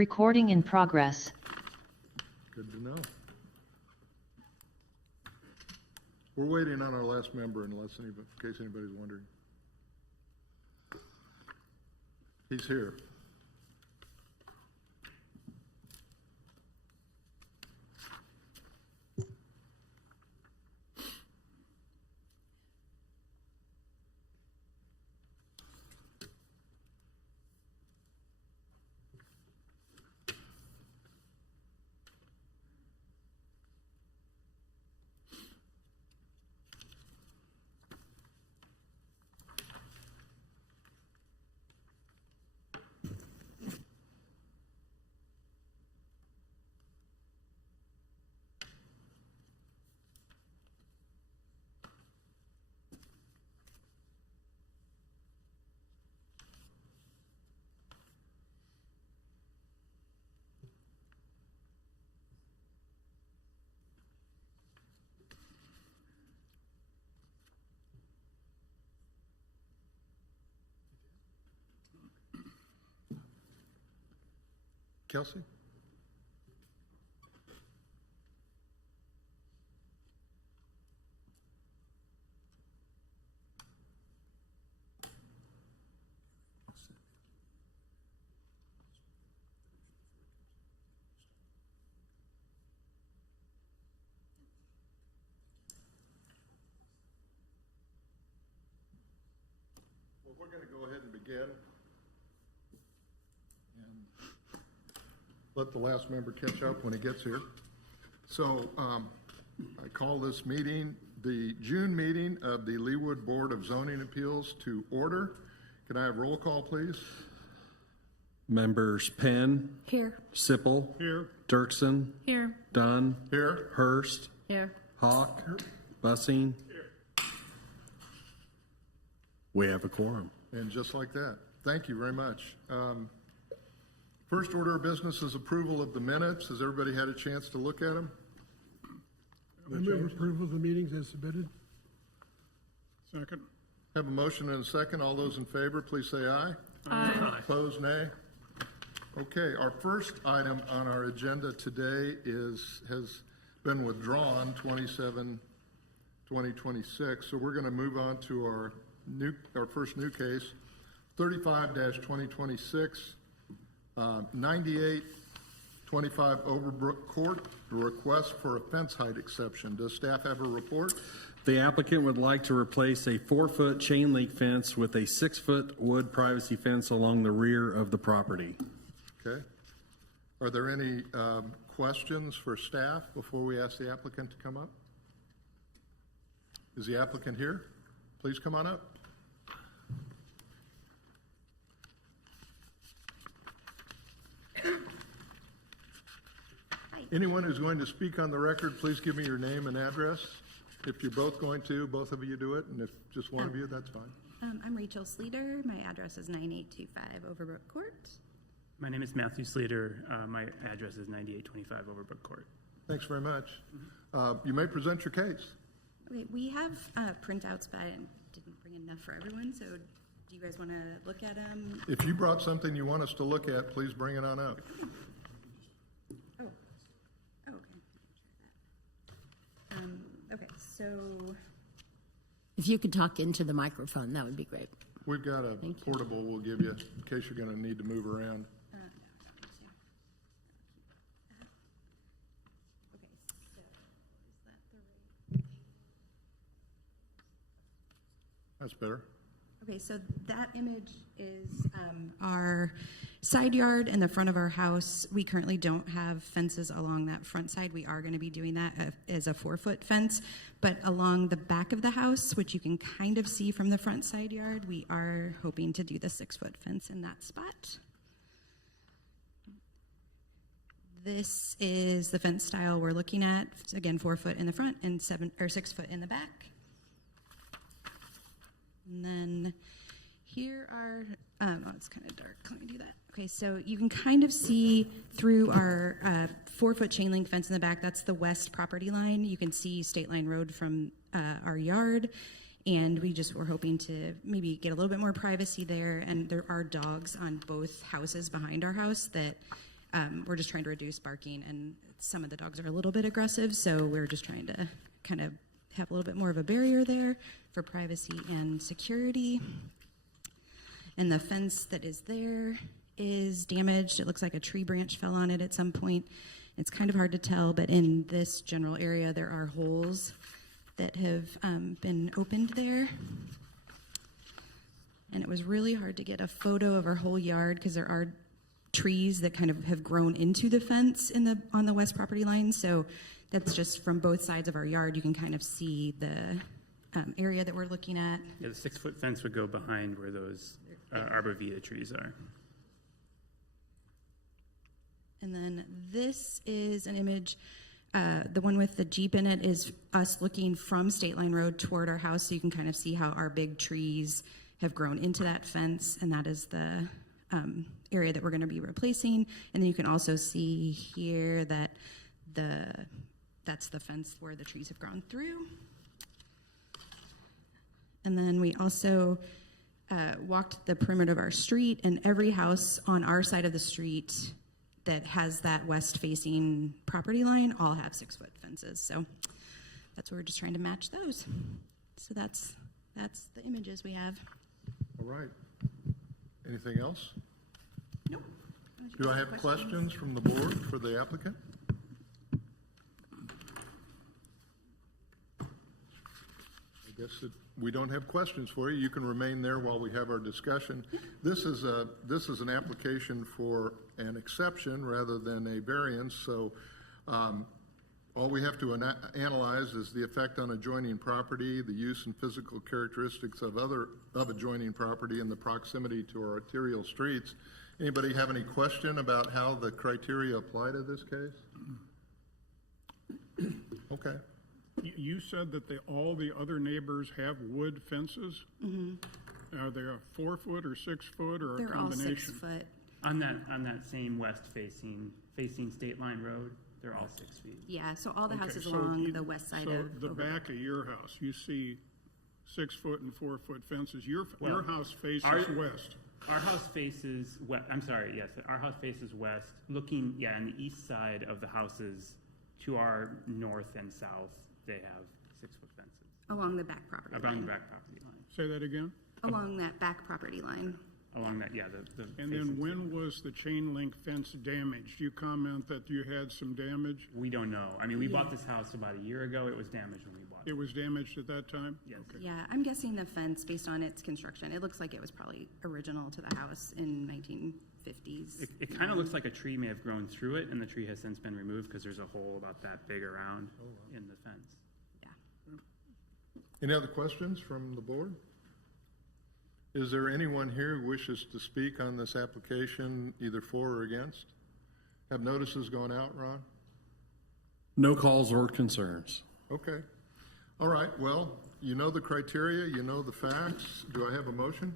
Recording in progress. Good to know. We're waiting on our last member in case anybody's wondering. He's here. Kelsey? Well, we're going to go ahead and begin. Let the last member catch up when he gets here. So I call this meeting, the June meeting of the Leawood Board of Zoning Appeals to order. Can I have roll call, please? Members Penn. Here. Sipple. Here. Dirksen. Here. Dunn. Here. Hurst. Here. Hawk. Bussing. Here. We have a quorum. And just like that. Thank you very much. First order of business is approval of the minutes. Has everybody had a chance to look at them? I move approval of the meetings as submitted. Second. Have a motion and a second. All those in favor, please say aye. Aye. Opposed, nay. Okay, our first item on our agenda today has been withdrawn, 27-2026. So we're going to move on to our first new case, 35-2026. 9825 Overbrook Court, a request for a fence height exception. Does staff have a report? The applicant would like to replace a 4-foot chain link fence with a 6-foot wood privacy fence along the rear of the property. Okay. Are there any questions for staff before we ask the applicant to come up? Is the applicant here? Please come on up. Anyone who's going to speak on the record, please give me your name and address. If you're both going to, both of you do it, and if just one of you, that's fine. I'm Rachel Sleater. My address is 9825 Overbrook Court. My name is Matthew Sleater. My address is 9825 Overbrook Court. Thanks very much. You may present your case. Okay, we have printouts, but I didn't bring enough for everyone, so do you guys want to look at them? If you brought something you want us to look at, please bring it on up. Okay, so if you could talk into the microphone, that would be great. We've got a portable we'll give you in case you're going to need to move around. no, I don't need to. Okay, so is that the right? That's better. Okay, so that image is our side yard and the front of our house. We currently don't have fences along that front side. We are going to be doing that as a 4-foot fence. But along the back of the house, which you can kind of see from the front side yard, we are hoping to do the 6-foot fence in that spot. This is the fence style we're looking at. Again, 4 foot in the front and 6 foot in the back. And then here are, oh, it's kind of dark. Let me do that. Okay, so you can kind of see through our 4-foot chain link fence in the back. That's the west property line. You can see State Line Road from our yard. And we just were hoping to maybe get a little bit more privacy there. And there are dogs on both houses behind our house that We're just trying to reduce barking, and some of the dogs are a little bit aggressive, so we're just trying to kind of have a little bit more of a barrier there for privacy and security. And the fence that is there is damaged. It looks like a tree branch fell on it at some point. It's kind of hard to tell, but in this general area, there are holes that have been opened there. And it was really hard to get a photo of our whole yard because there are trees that kind of have grown into the fence on the west property line. So that's just from both sides of our yard. You can kind of see the area that we're looking at. Yeah, the 6-foot fence would go behind where those arborvitae trees are. And then this is an image, the one with the Jeep in it is us looking from State Line Road toward our house, so you can kind of see how our big trees have grown into that fence, and that is the area that we're going to be replacing. And then you can also see here that that's the fence where the trees have grown through. And then we also walked the perimeter of our street, and every house on our side of the street that has that west-facing property line all have 6-foot fences. So that's what we're just trying to match those. So that's the images we have. All right. Anything else? Nope. Do I have questions from the board for the applicant? I guess that we don't have questions for you. You can remain there while we have our discussion. This is an application for an exception rather than a variance, so all we have to analyze is the effect on adjoining property, the use and physical characteristics of adjoining property, and the proximity to our arterial streets. Anybody have any question about how the criteria apply to this case? Okay. You said that all the other neighbors have wood fences? Mm-hmm. Are they a 4-foot or 6-foot or a They're all combination? 6-foot. On that same west facing State Line Road, they're all 6 feet. Yeah, so all the Okay, houses so along the west side so of the back of your house, you see 6-foot and 4-foot fences. Your Well, house faces west. Our house faces west. I'm sorry. Yes, our house faces west, looking on the east side of the houses to our north and south. They have 6-foot fences along the back property around line. the back property line. Say that again? Along that back property line. Along that, yeah. The And then when was the chain link fence damaged? You comment that you had some damage. we don't know. I mean, we bought this house about a year ago. It was damaged when we bought it. It was damaged at that time? Yes. Okay. Yeah, I'm guessing the fence, based on its construction, it looks like it was probably original to the house in 1950s. It kind of looks like a tree may have grown through it, and the tree has since been removed because there's a hole about that big around in the fence. Yeah. Any other questions from the board? Is there anyone here who wishes to speak on this application, either for or against? Have notices gone out, Ron? No calls or concerns. Okay. All right, well, you know the criteria, you know the facts. Do I have a motion?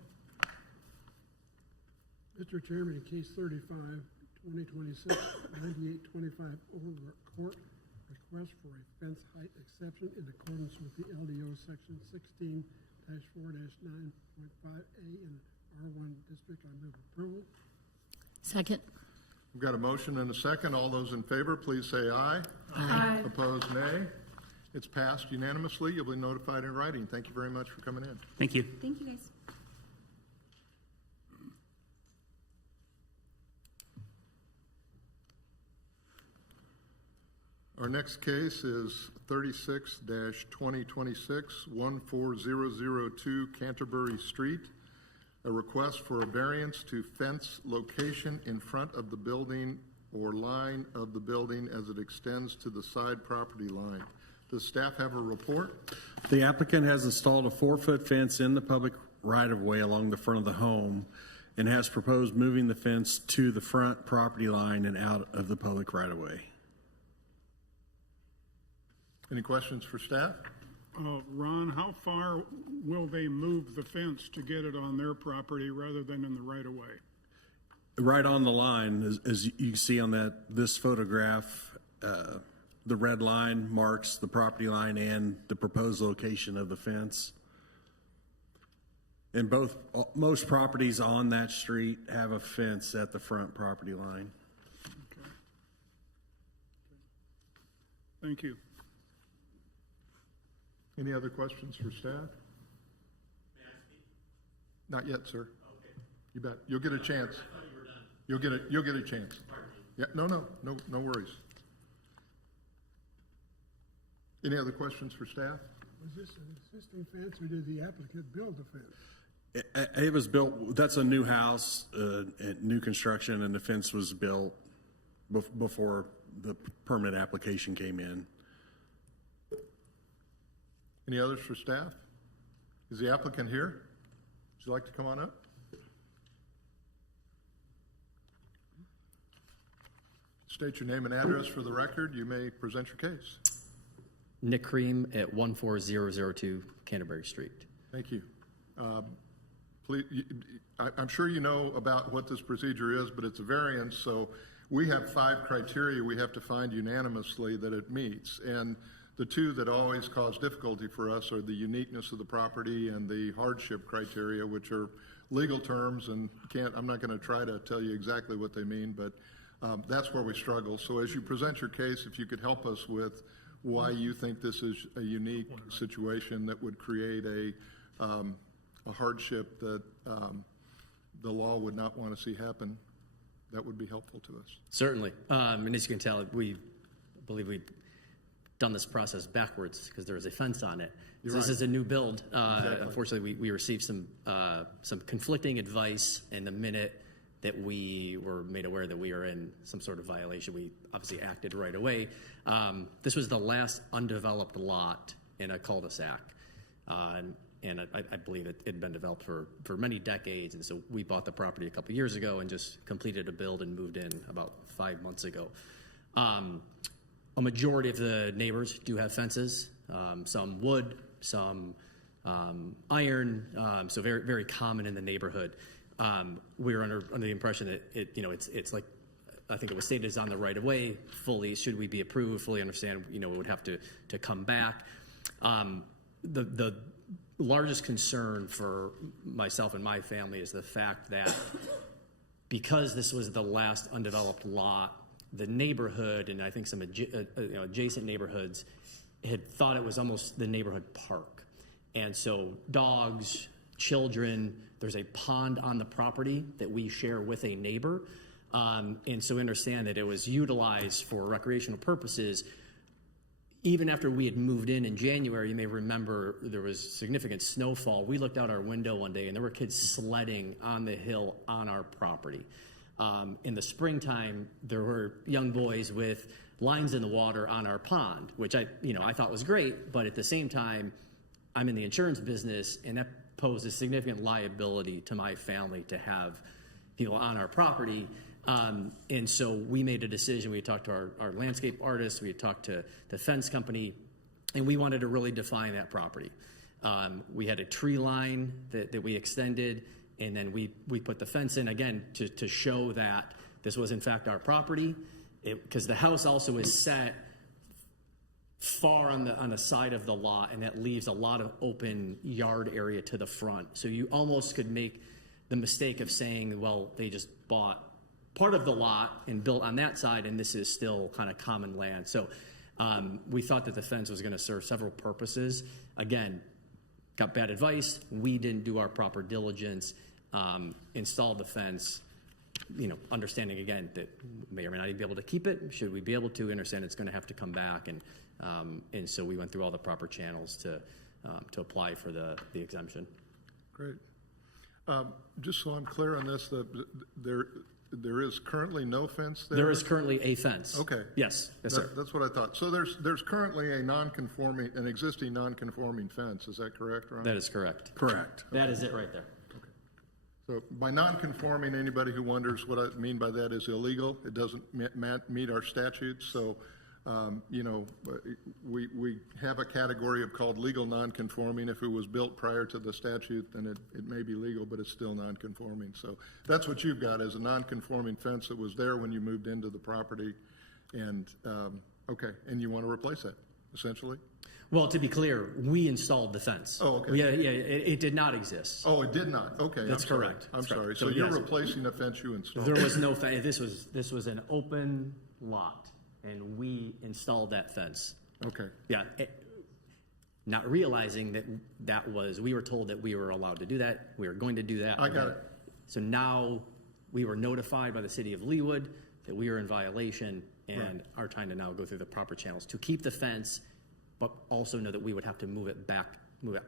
Mr. Chairman, in case 35, 2026, 9825 Overbrook Court, request for a fence height exception in accordance with the LDO section 16-4-9.5A in R1 district. I move approval. Second. We've got a motion and a second. All those in favor, please say aye. Aye. Opposed, nay. It's passed unanimously. You'll be notified in writing. Thank you very much for coming in. Thank you. Thank you, guys. Our next case is 36-2026, 14002 Canterbury Street. A request for a variance to fence location in front of the building or line of the building as it extends to the side property line. Does staff have a report? The applicant has installed a 4-foot fence in the public right-of-way along the front of the home and has proposed moving the fence to the front property line and out of the public right-of-way. Any questions for staff? Ron, how far will they move the fence to get it on their property rather than in the right-of-way? Right on the line, as you see on this photograph, the red line marks the property line and the proposed location of the fence. And most properties on that street have a fence at the front property line. Thank you. Any other questions for staff? Not yet, sir. Okay. You bet. You'll get a chance. You'll get a chance. Yeah, no worries. Any other questions for staff? Was this an existing fence or did the applicant build the fence? It was built, that's a new house, new construction, and the fence was built before the permit application came in. Any others for staff? Is the applicant here? Would you like to come on up? State your name and address for the record. You may present your case. Nick Cream at 14002 Canterbury Street. Thank you. Please, I'm sure you know about what this procedure is, but it's a variance, so we have 5 criteria we have to find unanimously that it meets. And the 2 that always cause difficulty for us are the uniqueness of the property and the hardship criteria, which are legal terms, and I'm not going to try to tell you exactly what they mean, but that's where we struggle. So as you present your case, if you could help us with why you think this is a unique situation that would create a hardship that the law would not want to see happen, that would be helpful to us. Certainly. And as you can tell, I believe we've done this process backwards because there was a fence on it. So this is a new build. Exactly. Unfortunately, we received some conflicting advice, and the minute that we were made aware that we were in some sort of violation, we obviously acted right away. This was the last undeveloped lot in a cul-de-sac. And I believe it had been developed for many decades. And so we bought the property a couple of years ago and just completed a build and moved in about 5 months ago. A majority of the neighbors do have fences, some wood, some iron, so very, very common in the neighborhood. We were under the impression that it's like, I think it was stated as on the right of way, fully, should we be approved, fully understand, it would have to come back. The largest concern for myself and my family is the fact that because this was the last undeveloped lot, the neighborhood, and I think some adjacent neighborhoods, had thought it was almost the neighborhood park. And so dogs, children, there's a pond on the property that we share with a neighbor. And so understand that it was utilized for recreational purposes. Even after we had moved in January, you may remember there was significant snowfall. We looked out our window one day and there were kids sledding on the hill on our property. In the springtime, there were young boys with lines in the water on our pond, which I thought was great, but at the same time, I'm in the insurance business, and that poses significant liability to my family to have people on our property. And so we made a decision. We talked to our landscape artists, we talked to the fence company, and we wanted to really define that property. We had a tree line that we extended, and then we put the fence in again to show that this was in fact our property, because the house also is set far on the side of the lot, and that leaves a lot of open yard area to the front. So you almost could make the mistake of saying, well, they just bought part of the lot and built on that side, and this is still kind of common land. So we thought that the fence was going to serve several purposes. Again, got bad advice. We didn't do our proper diligence, installed the fence, understanding again that we may or may not be able to keep it. Should we be able to understand it's going to have to come back, and so we went through all the proper channels to apply for the exemption. Great. Just so I'm clear on this, there is currently no fence there? There is currently a fence. Okay. Yes, sir. That's what I thought. So there's currently an existing non-conforming fence. Is that correct, Ron? That is correct. Correct. That is it right there. So by non-conforming, anybody who wonders what I mean by that is illegal. It doesn't meet our statutes. So, we have a category called legal non-conforming. If it was built prior to the statute, then it may be legal, but it's still non-conforming. So that's what you've got, is a non-conforming fence that was there when you moved into the property. And, okay, and you want to replace that, essentially? Well, to be clear, we installed the fence. Oh, okay. It did not exist. Oh, it did not. Okay, That's correct. I'm sorry. Correct. So you're yes, replacing a fence you installed. There was no fence. This was an open lot. and we installed that fence. Okay, Yeah, not realizing that we were told that we were allowed to do that, we were going to do that. I got it. So now we were notified by the city of Leawood that we were in violation and are trying to now go through the proper channels to keep the fence, but also know that we would have to move it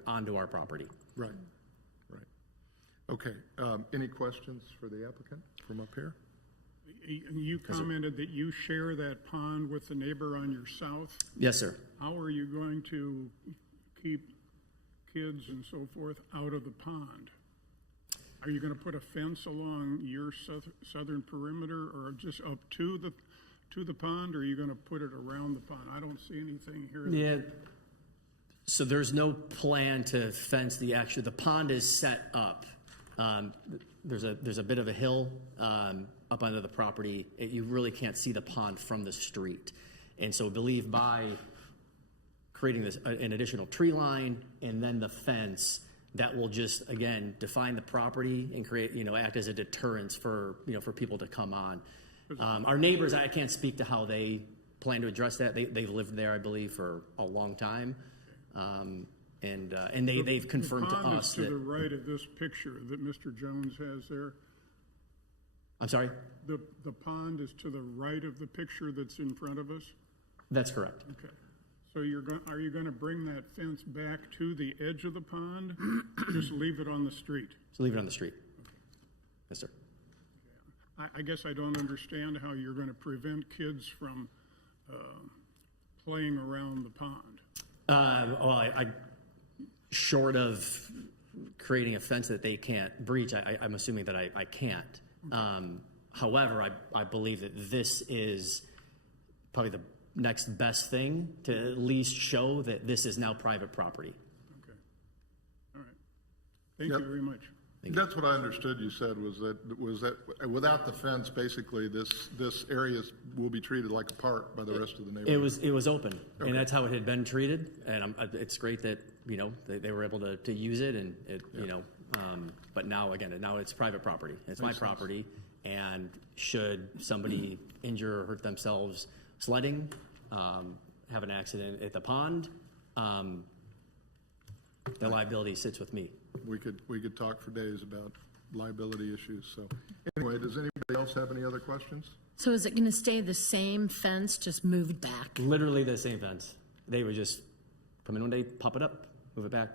onto our property. right. Okay, any questions for the applicant from up here? You commented that you share that pond with the neighbor on your south. Yes, sir. How are you going to keep kids and so forth out of the pond? Are you going to put a fence along your southern perimeter, or just up to the pond, or are you going to put it around the pond? I don't see anything here. Yeah. So there's no plan to fence the pond is set up. There's a bit of a hill up under the property. You really can't see the pond from the street. And so I believe by creating an additional tree line and then the fence, that will just, again, define the property and create, act as a deterrence for people to come on. Our neighbors, I can't speak to how they plan to address that. They've lived there, I believe, for a long time. And they've confirmed to us that. The pond is to the right of this picture that Mr. Jones has there. I'm sorry? The pond is to the right of the picture that's in front of us? That's correct. Okay. So are you going to bring that fence back to the edge of the pond? Just leave it on the street? So leave it on the street. Yes, sir. I guess I don't understand how you're going to prevent kids from playing around the pond. I short of creating a fence that they can't breach, I'm assuming that I can't. However, I believe that this is probably the next best thing to at least show that this is now private property. Okay. All right. Thank you very much. That's what I understood you said was that without the fence, basically this area will be treated like a park by the rest of the neighborhood. It was open, and that's how it had been treated. And it's great that they were able to use it, and but now it's private property. It's my property, and should somebody injure or hurt themselves sledding, have an accident at the pond, the liability sits with me. We could talk for days about liability issues. So anyway, does anybody else have any other questions? So is it going to stay the same fence, just moved back? Literally the same fence. They would just come in one day, pop it up, move it back,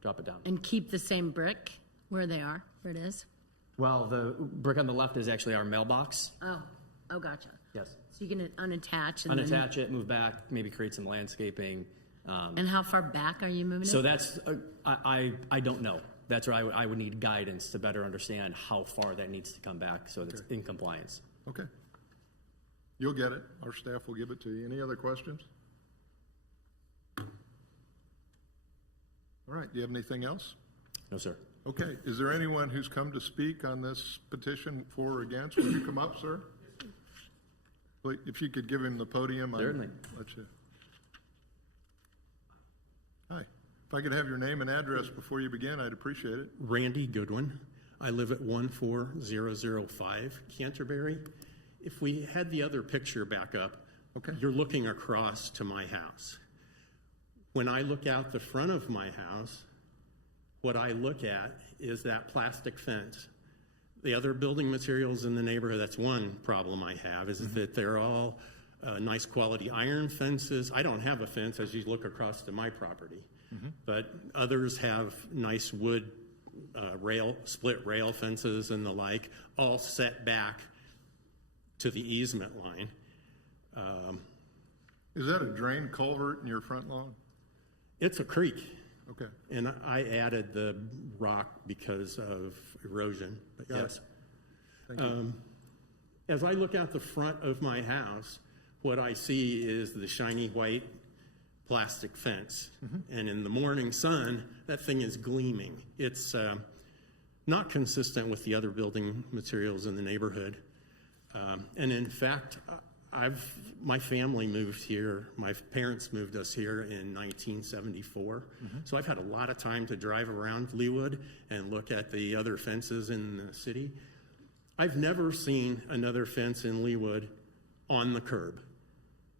drop it down. And keep the same brick where they are, where it is? Well, the brick on the left is actually our mailbox. Oh, gotcha. Yes. So you can unattach and Unattach it, move back, maybe create some landscaping. And how far back are you moving it? So that's, I don't know. That's where I would need guidance to better understand how far that needs to come back so that it's in compliance. Okay. You'll get it. Our staff will give it to you. Any other questions? All right. Do you have anything else? No, sir. Okay. Is there anyone who's come to speak on this petition for or against? Will you come up, sir? If you could give him the podium, Certainly. I'd let you. Hi. If I could have your name and address before you begin, I'd appreciate it. Randy Goodwin. I live at 14005 Canterbury. If we had the other picture back up, Okay. You're looking across to my house. When I look out the front of my house, what I look at is that plastic fence. The other building materials in the neighborhood, that's one problem I have, is that they're all nice quality iron fences. I don't have a fence as you look across to my property, but others have nice wood split rail fences and the like, all set back to the easement line. Is that a drain culvert in your front lawn? It's a creek. Okay. And I added the rock because of erosion, but Got it. yes. Thank you. As I look out the front of my house, what I see is the shiny white plastic fence. And in the morning sun, that thing is gleaming. It's not consistent with the other building materials in the neighborhood. And in fact, my family moved here. My parents moved us here in 1974. So I've had a lot of time to drive around Leawood and look at the other fences in the city. I've never seen another fence in Leawood on the curb.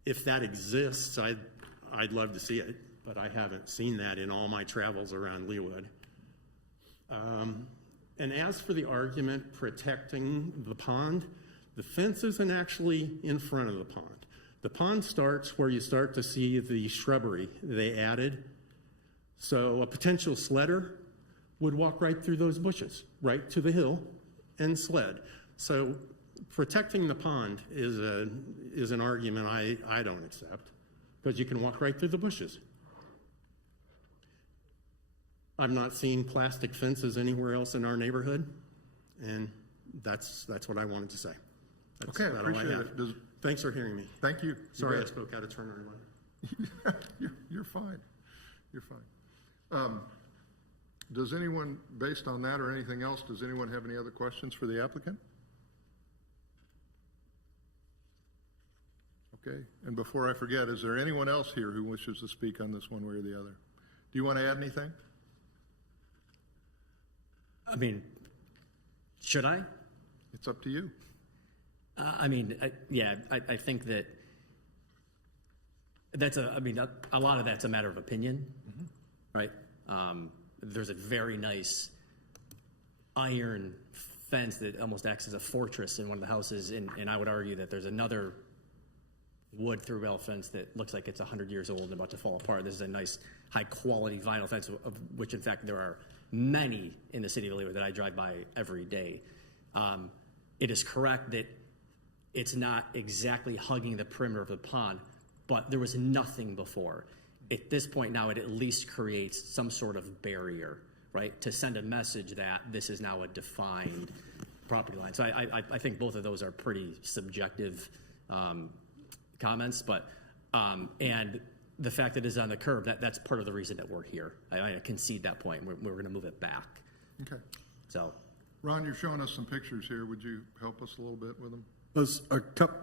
if that exists, I'd love to see it, but I haven't seen that in all my travels around Leawood. And as for the argument protecting the pond, the fence isn't actually in front of the pond. The pond starts where you start to see the shrubbery they added. So a potential sledder would walk right through those bushes, right to the hill and sled. So protecting the pond is an argument I don't accept, because you can walk right through the bushes. I'm not seeing plastic fences anywhere else in our neighborhood, and that's what I wanted to say. That's Okay, about all I appreciate have. it. Thanks for hearing me. Thank you. Sorry I You bet. spoke out of turn on you. You're fine. You're fine. Does anyone, based on that or anything else, does anyone have any other questions for the applicant? Okay, and before I forget, is there anyone else here who wishes to speak on this one way or the other? Do you want to add anything? I mean, should I? It's up to you. I think that a lot of that's a matter of opinion, right? There's a very nice iron fence that almost acts as a fortress in one of the houses, and I would argue that there's another wood through rail fence that looks like it's 100 years old and about to fall apart. This is a nice, high-quality vinyl fence, of which, in fact, there are many in the city of Leawood that I drive by every day. It is correct that it's not exactly hugging the perimeter of the pond, but there was nothing before. At this point now, it at least creates some sort of barrier, right, to send a message that this is now a defined property line. So I think both of those are pretty subjective comments, but and the fact that it's on the curb, that's part of the reason that we're here. I concede that point. We're going to move it back. Okay. So, Ron, you're showing us some pictures here. Would you help us a little bit with them? There's a couple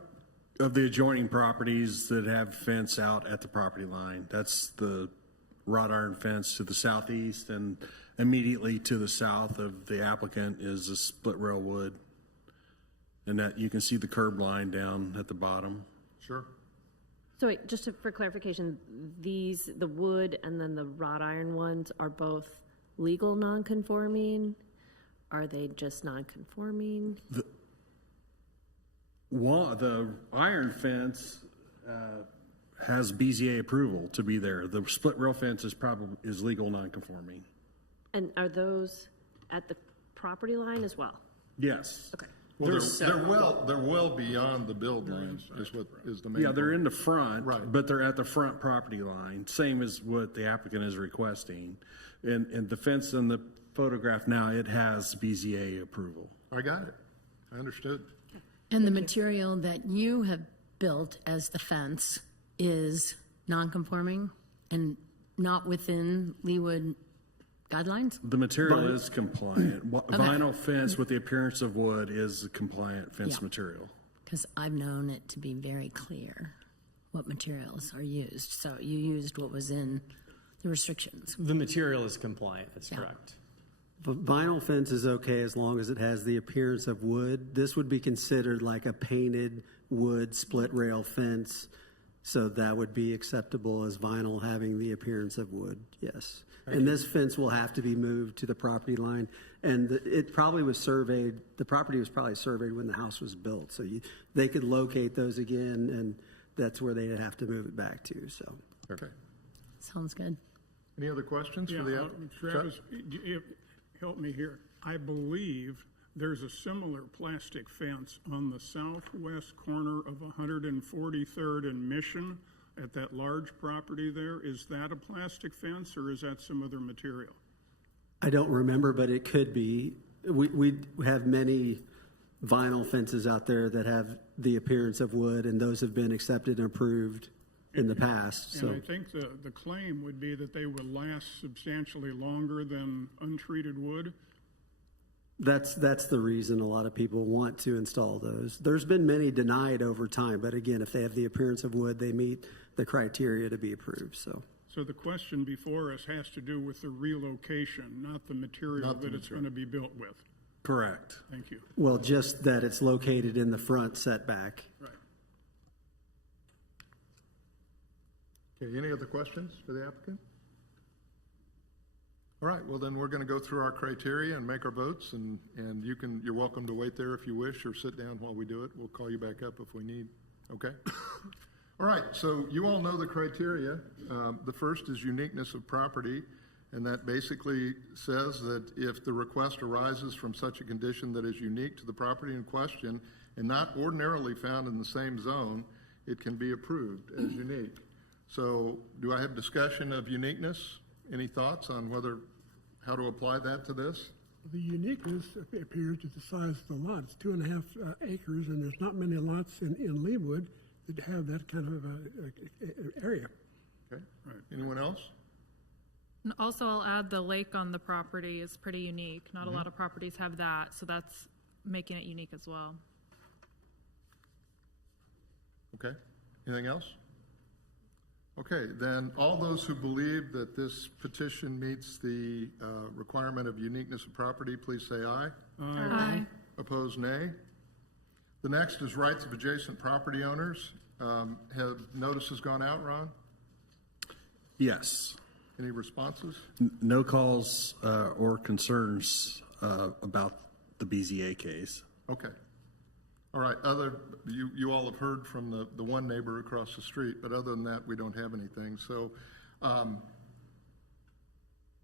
of the adjoining properties that have fence out at the property line. That's the wrought iron fence to the southeast, and immediately to the south of the applicant is a split rail wood. And that you can see the curb line down at the bottom. Sure. So wait, for clarification, the wood and then the wrought iron ones are both legal non-conforming? Are they just non-conforming? The iron fence has BZA approval to be there. The split rail fence is legal non-conforming. And are those at the property line as well? Yes. Okay. Well, they're well beyond the build line is the main. Yeah, they're point. in the front, Right. but they're at the front property line, same as what the applicant is requesting. And the fence in the photograph now, it has BZA approval. I got it. I understood. And the material that you have built as the fence is non-conforming and not within Leawood guidelines? The material is compliant. Vinyl fence with the appearance of wood is a compliant fence Yeah. material. Because I've known it to be very clear what materials are used. So you used what was in the restrictions. the material is compliant, that's Yeah. correct. But vinyl fence is okay as long as it has the appearance of wood. This would be considered like a painted wood split rail fence. So that would be acceptable as vinyl having the appearance of wood, yes. And this fence will have to be moved to the property line. And it probably was surveyed, the property was probably surveyed when the house was built. So they could locate those again, and that's where they'd have to move it back to, so. Okay. Sounds good. Any other questions for the applicant? Travis, help me here. I believe there's a similar plastic fence on the southwest corner of 143rd and Mission at that large property there. Is that a plastic fence or is that some other material? I don't remember, but it could be. We have many vinyl fences out there that have the appearance of wood, and those have been accepted and approved in the past, so. And I think the claim would be that they would last substantially longer than untreated wood. That's the reason a lot of people want to install those. There's been many denied over time, but again, if they have the appearance of wood, they meet the criteria to be approved, so. So the question before us has to do with the relocation, not the material that it's going to be built with. Correct. Thank you. Well, just that it's located in the front setback. Right. Okay, any other questions for the applicant? All right, well then we're going to go through our criteria and make our votes, and you're welcome to wait there if you wish, or sit down while we do it. We'll call you back up if we need, okay? All right, so you all know the criteria. The first is uniqueness of property, and that basically says that if the request arises from such a condition that is unique to the property in question and not ordinarily found in the same zone, it can be approved as unique. So do I have discussion of uniqueness? Any thoughts on how to apply that to this? The uniqueness appears to the size of the lot. It's 2.5 acres, and there's not many lots in Leawood that have that kind of area. Okay, right. Anyone else? And also, I'll add the lake on the property is pretty unique. Not a lot of properties have that, so that's making it unique as well. Okay, anything else? Okay, then all those who believe that this petition meets the requirement of uniqueness of property, please say aye. Aye. Opposed, nay. The next is rights of adjacent property owners. Have notices gone out, Ron? Yes. Any responses? No calls or concerns about the BZA case. Okay. All right, you all have heard from the one neighbor across the street, but other than that, we don't have anything. So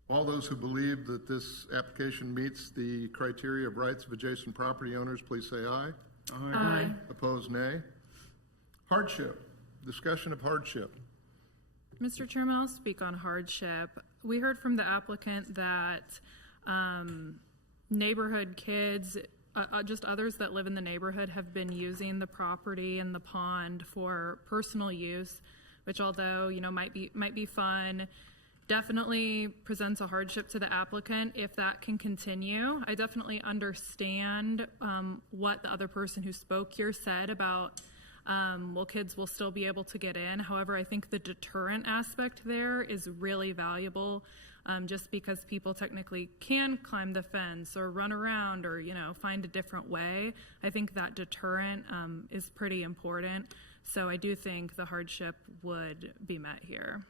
all those who believe that this application meets the criteria of rights of adjacent property owners, please say aye. Aye. Aye. Opposed, nay. Hardship, discussion of hardship. Mr. Chairman, I'll speak on hardship. We heard from the applicant that neighborhood kids, just others that live in the neighborhood, have been using the property and the pond for personal use, which, although might be fun, definitely presents a hardship to the applicant if that can continue. I definitely understand what the other person who spoke here said about kids will still be able to get in. However, I think the deterrent aspect there is really valuable. Just because people technically can climb the fence or run around or, find a different way, I think that deterrent is pretty important. So I do think the hardship would be met here.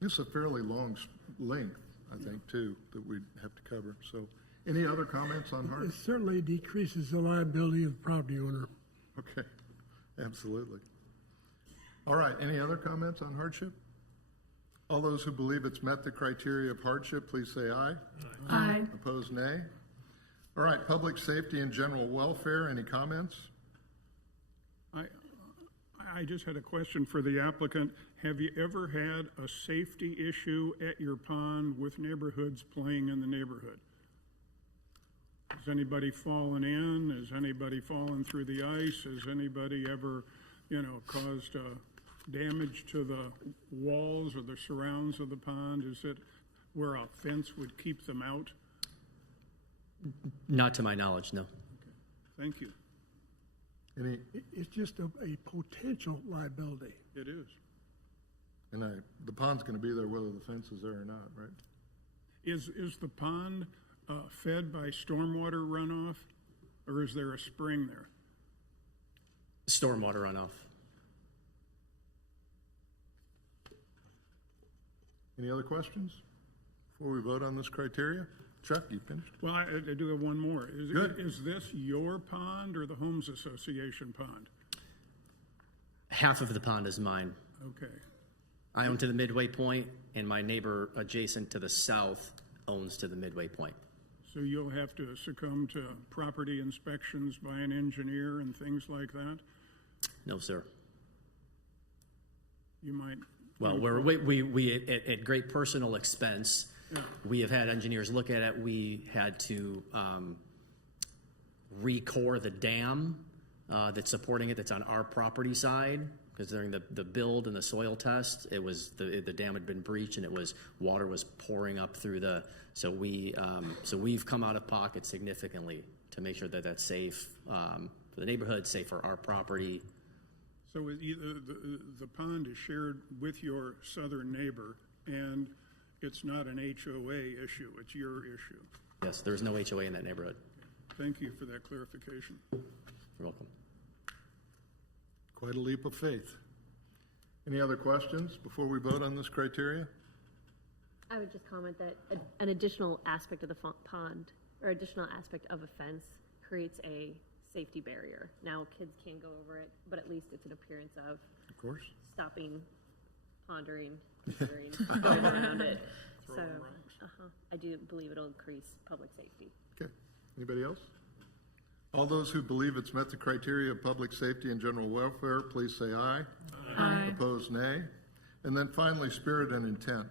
This is a fairly long length, I think, too, that we'd have to cover. So any other comments on hardship? It certainly decreases the liability of the property owner. Okay, absolutely. All right, any other comments on hardship? All those who believe it's met the criteria of hardship, please say aye. Aye. Opposed, nay. All right, public safety and general welfare, any comments? I just had a question for the applicant. Have you ever had a safety issue at your pond with neighborhoods playing in the neighborhood? Has anybody fallen in? Has anybody fallen through the ice? Has anybody ever, caused damage to the walls or the surrounds of the pond? Is it where a fence would keep them out? Not to my knowledge, no. Okay. Thank you. It's just a potential liability. It is. And the pond's going to be there whether the fence is there or not, right? Is the pond fed by stormwater runoff, or is there a spring there? Stormwater runoff. Any other questions before we vote on this criteria? Chuck, you finished? Well, I do have one more. Good. Is this your pond or the Homes Association pond? Half of the pond is mine. Okay. I own to the midway point, and my neighbor adjacent to the south owns to the midway point. So you'll have to succumb to property inspections by an engineer and things like that? No, sir. You might. Well, we at great personal expense, we have had engineers look at it. We had to re-core the dam that's supporting it, that's on our property side, because during the build and the soil test, it was the dam had been breached and water was pouring up through so we've come out of pocket significantly to make sure that that's safe for the neighborhood, safe for our property. So the pond is shared with your southern neighbor, and it's not an HOA issue, it's your issue. Yes, there's no HOA in that neighborhood. Thank you for that clarification. You're welcome. Quite a leap of faith. Any other questions before we vote on this criteria? I would just comment that an additional aspect of the pond, or additional aspect of a fence, creates a safety barrier. Now, kids can't go over it, but at least it's an appearance of course. stopping, pondering, considering, going around it. So, I do believe it'll increase public safety. Okay. Anybody else? All those who believe it's met the criteria of public safety and general welfare, please say aye. Aye. Opposed, nay. And then finally, spirit and intent.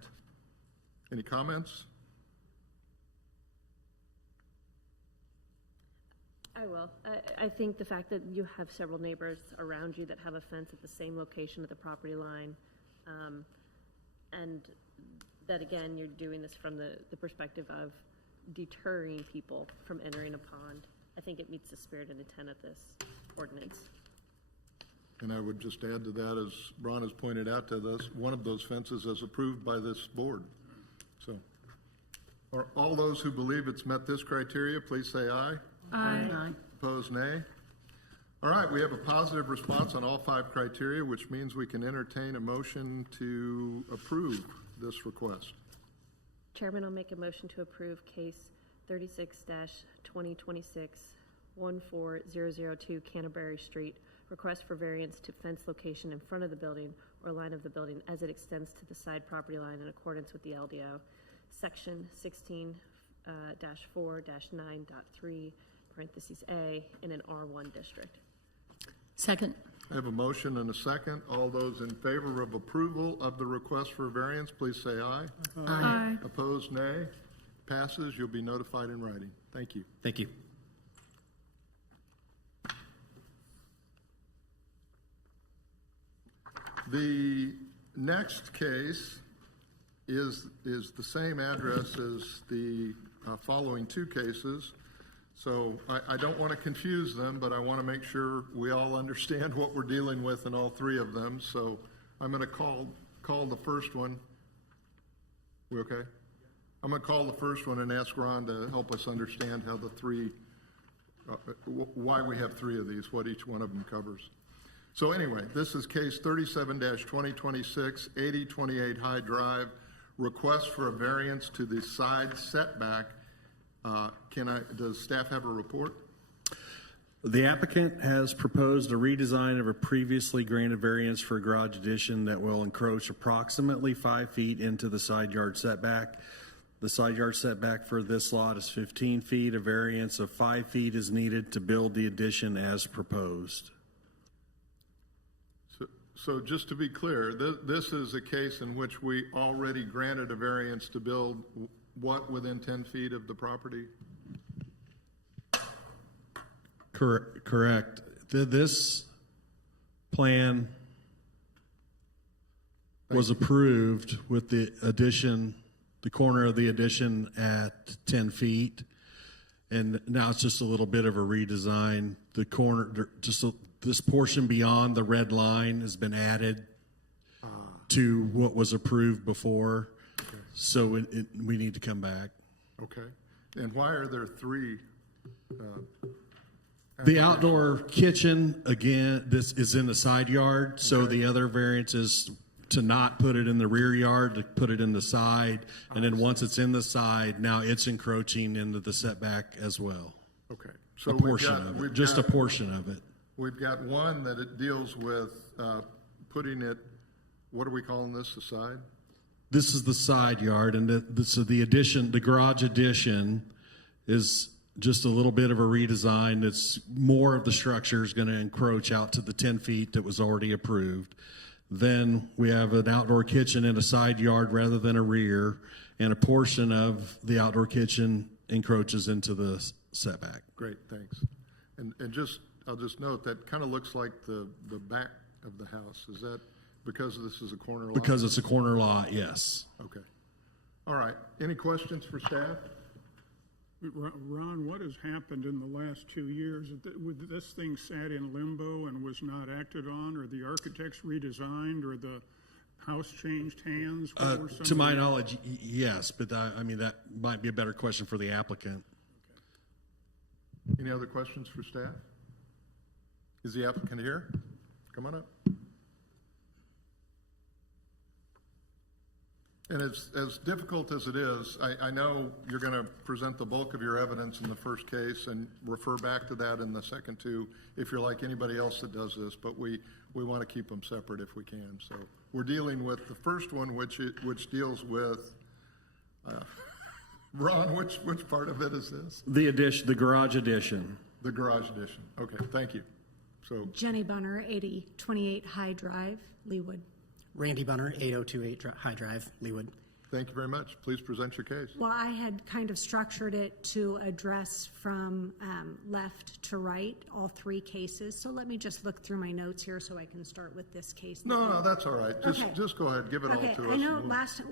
Any comments? I will. I think the fact that you have several neighbors around you that have a fence at the same location of the property line, and that again, you're doing this from the perspective of deterring people from entering a pond. I think it meets the spirit and intent of this ordinance. And I would just add to that, as Ron has pointed out to us, one of those fences is approved by this board. So, are all those who believe it's met this criteria, please say aye. Aye. Opposed, nay. All right, we have a positive response on all 5 criteria, which means we can entertain a motion to approve this request. Chairman, I'll make a motion to approve case 36-2026 14002 Canterbury Street, request for variance to fence location in front of the building or line of the building as it extends to the side property line in accordance with the LDO, section 16-4-9.3, parentheses A, in an R1 district. Second. I have a motion and a second. All those in favor of approval of the request for variance, please say aye. Aye. Opposed, nay. Passes. You'll be notified in writing. Thank you. Thank you. The next case is the same address as the following 2 cases. So I don't want to confuse them, but I want to make sure we all understand what we're dealing with in all 3 of them. So I'm going to call the first one. We okay? I'm going to call the first one and ask Ron to help us understand how the 3, why we have 3 of these, what each one of them covers. So anyway, this is case 37-2026, 8028 High Drive, request for a variance to the side setback. Does staff have a report? The applicant has proposed a redesign of a previously granted variance for a garage addition that will encroach approximately 5 feet into the side yard setback. The side yard setback for this lot is 15 feet. A variance of 5 feet is needed to build the addition as proposed. So just to be clear, this is a case in which we already granted a variance to build what within 10 feet of the property? Correct. This plan was approved with the addition, the corner of the addition at 10 feet. And now it's just a little bit of a redesign. The corner, this portion beyond the red line has been added to what was approved before. Okay. So we need to come back. Okay. And why are there 3? The outdoor kitchen, again, this is in the side yard. So Okay. the other variance is to not put it in the rear yard, to put it in the side. And then once it's in the side, now it's encroaching into the setback as well. Okay. So A portion of it, just a portion of it. We've got one that it deals with putting it, what are we calling this, the side? This is the side yard, and the addition, the garage addition is just a little bit of a redesign. It's more of the structure is going to encroach out to the 10 feet that was already approved. Then we have an outdoor kitchen in a side yard rather than a rear, and a portion of the outdoor kitchen encroaches into the setback. Great, thanks. And I'll just note that kind of looks like the back of the house. Is that because this is a corner lot? Because it's a corner lot, yes. Okay. All right. Any questions for staff? Ron, what has happened in the last 2 years? Would this thing sat in limbo and was not acted on, or the architects redesigned, or the house changed hands? To my knowledge, yes, but I mean, that might be a better question for the applicant. Okay. Any other questions for staff? Is the applicant here? Come on up. And as difficult as it is, I know you're going to present the bulk of your evidence in the first case and refer back to that in the second two, if you're like anybody else that does this, but we want to keep them separate if we can. So we're dealing with the first one, which deals with, Ron, which part of it is this? The addition, the garage addition. The garage addition. Okay, thank you. So Jenny Bunner, 8028 High Drive, Leawood. Randy Bunner, 8028 High Drive, Leawood. thank you very much. Please present your case. Well, I had kind of structured it to address from left to right, all three cases. So let me just look through my notes here so I can start with this case. No, that's all right. Okay. Just go ahead, give it all to us. I know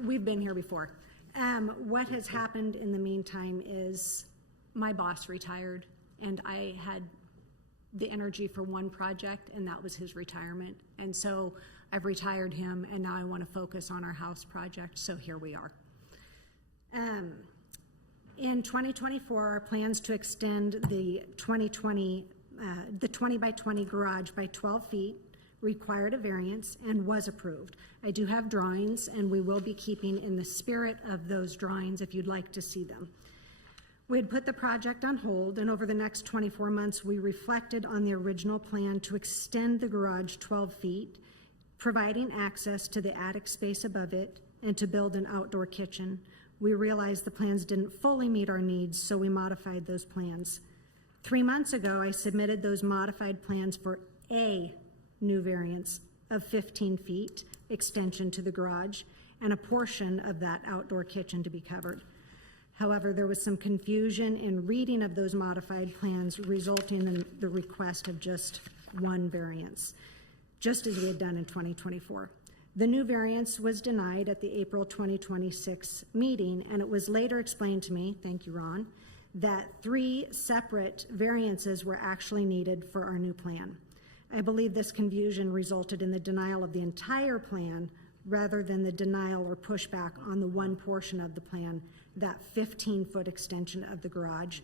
we've been here before. What has happened in the meantime is my boss retired, and I had the energy for one project, and that was his retirement. And so I've retired him, and now I want to focus on our house project, so here we are. In 2024, our plans to extend the 20 by 20 garage by 12 feet required a variance and was approved. I do have drawings, and we will be keeping in the spirit of those drawings if you'd like to see them. We had put the project on hold, and over the next 24 months, we reflected on the original plan to extend the garage 12 feet, providing access to the attic space above it, and to build an outdoor kitchen. We realized the plans didn't fully meet our needs, so we modified those plans. 3 months ago, I submitted those modified plans for a new variance of 15 feet, extension to the garage, and a portion of that outdoor kitchen to be covered. However, there was some confusion in reading of those modified plans, resulting in the request of just one variance, just as we had done in 2024. The new variance was denied at the April 2026 meeting, and it was later explained to me, thank you, Ron, that 3 separate variances were actually needed for our new plan. I believe this confusion resulted in the denial of the entire plan rather than the denial or pushback on the one portion of the plan, that 15-foot extension of the garage,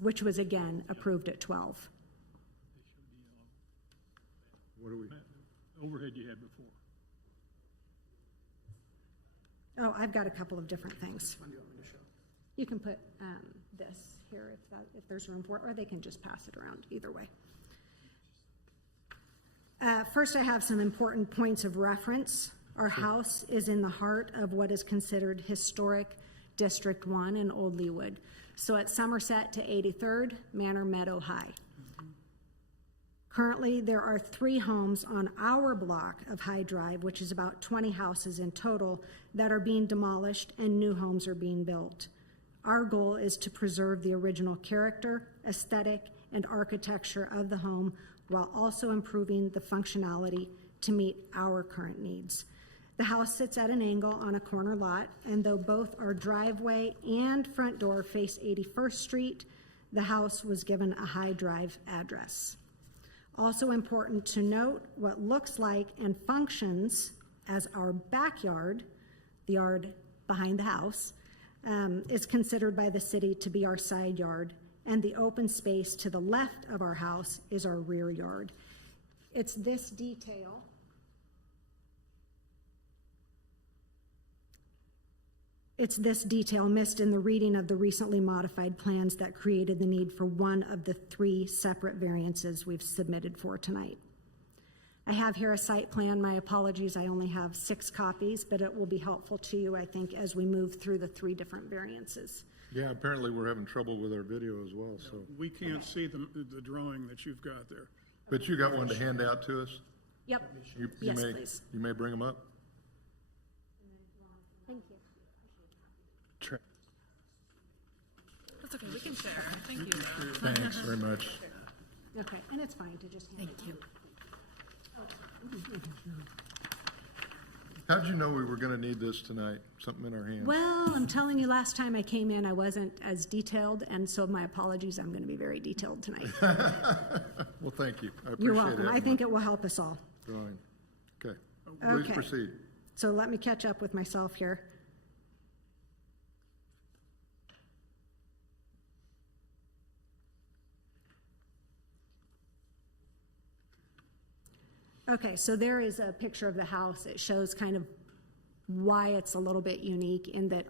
which was again approved at 12. What do we? Overhead you had before. Oh, I've got a couple of different things. You can put this here if there's room for it, or they can just pass it around, either way. First, I have some important points of reference. Our house is in the heart of what is considered historic District 1 in Old Leawood. So at Somerset to 83rd, Manor Meadow High. Currently, there are 3 homes on our block of High Drive, which is about 20 houses in total, that are being demolished and new homes are being built. Our goal is to preserve the original character, aesthetic, and architecture of the home while also improving the functionality to meet our current needs. The house sits at an angle on a corner lot, and though both our driveway and front door face 81st Street, the house was given a High Drive address. Also important to note, what looks like and functions as our backyard, the yard behind the house, is considered by the city to be our side yard, and the open space to the left of our house is our rear yard. It's this detail missed in the reading of the recently modified plans that created the need for one of the 3 separate variances we've submitted for tonight. I have here a site plan. My apologies, I only have 6 copies, but it will be helpful to you, I think, as we move through the 3 different variances. Yeah, apparently we're having trouble with our video as well, so. We can't see the drawing that you've got there. But you got one to hand out to us? Yep. Yes, please. You may bring them up. Thank you. That's okay, we can share. Thank you, though. Thanks very much. Okay, and it's fine to just hand it. Thank you. How'd you know we were going to need this tonight? Something in our hands? Well, I'm telling you, last time I came in, I wasn't as detailed, and so my apologies, I'm going to be very detailed tonight. Well, thank you. I appreciate it. You're welcome. I think it will help us all. Drawing. Okay. Please Okay. proceed. So let me catch up with myself here. Okay, so there is a picture of the house. It shows kind of why it's a little bit unique in that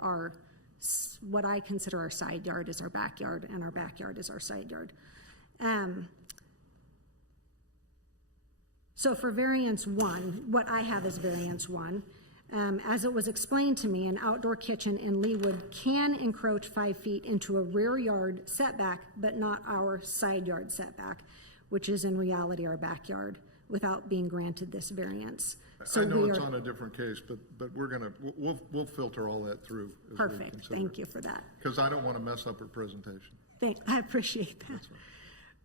what I consider our side yard is our backyard, and our backyard is our side yard. So for variance 1, what I have is variance 1. As it was explained to me, an outdoor kitchen in Leawood can encroach 5 feet into a rear yard setback, but not our side yard setback, which is in reality our backyard, without being granted this variance. So I know it's on a different case, but we'll filter all that through. Perfect. Thank you for that. Because I don't want to mess up her presentation. I appreciate that.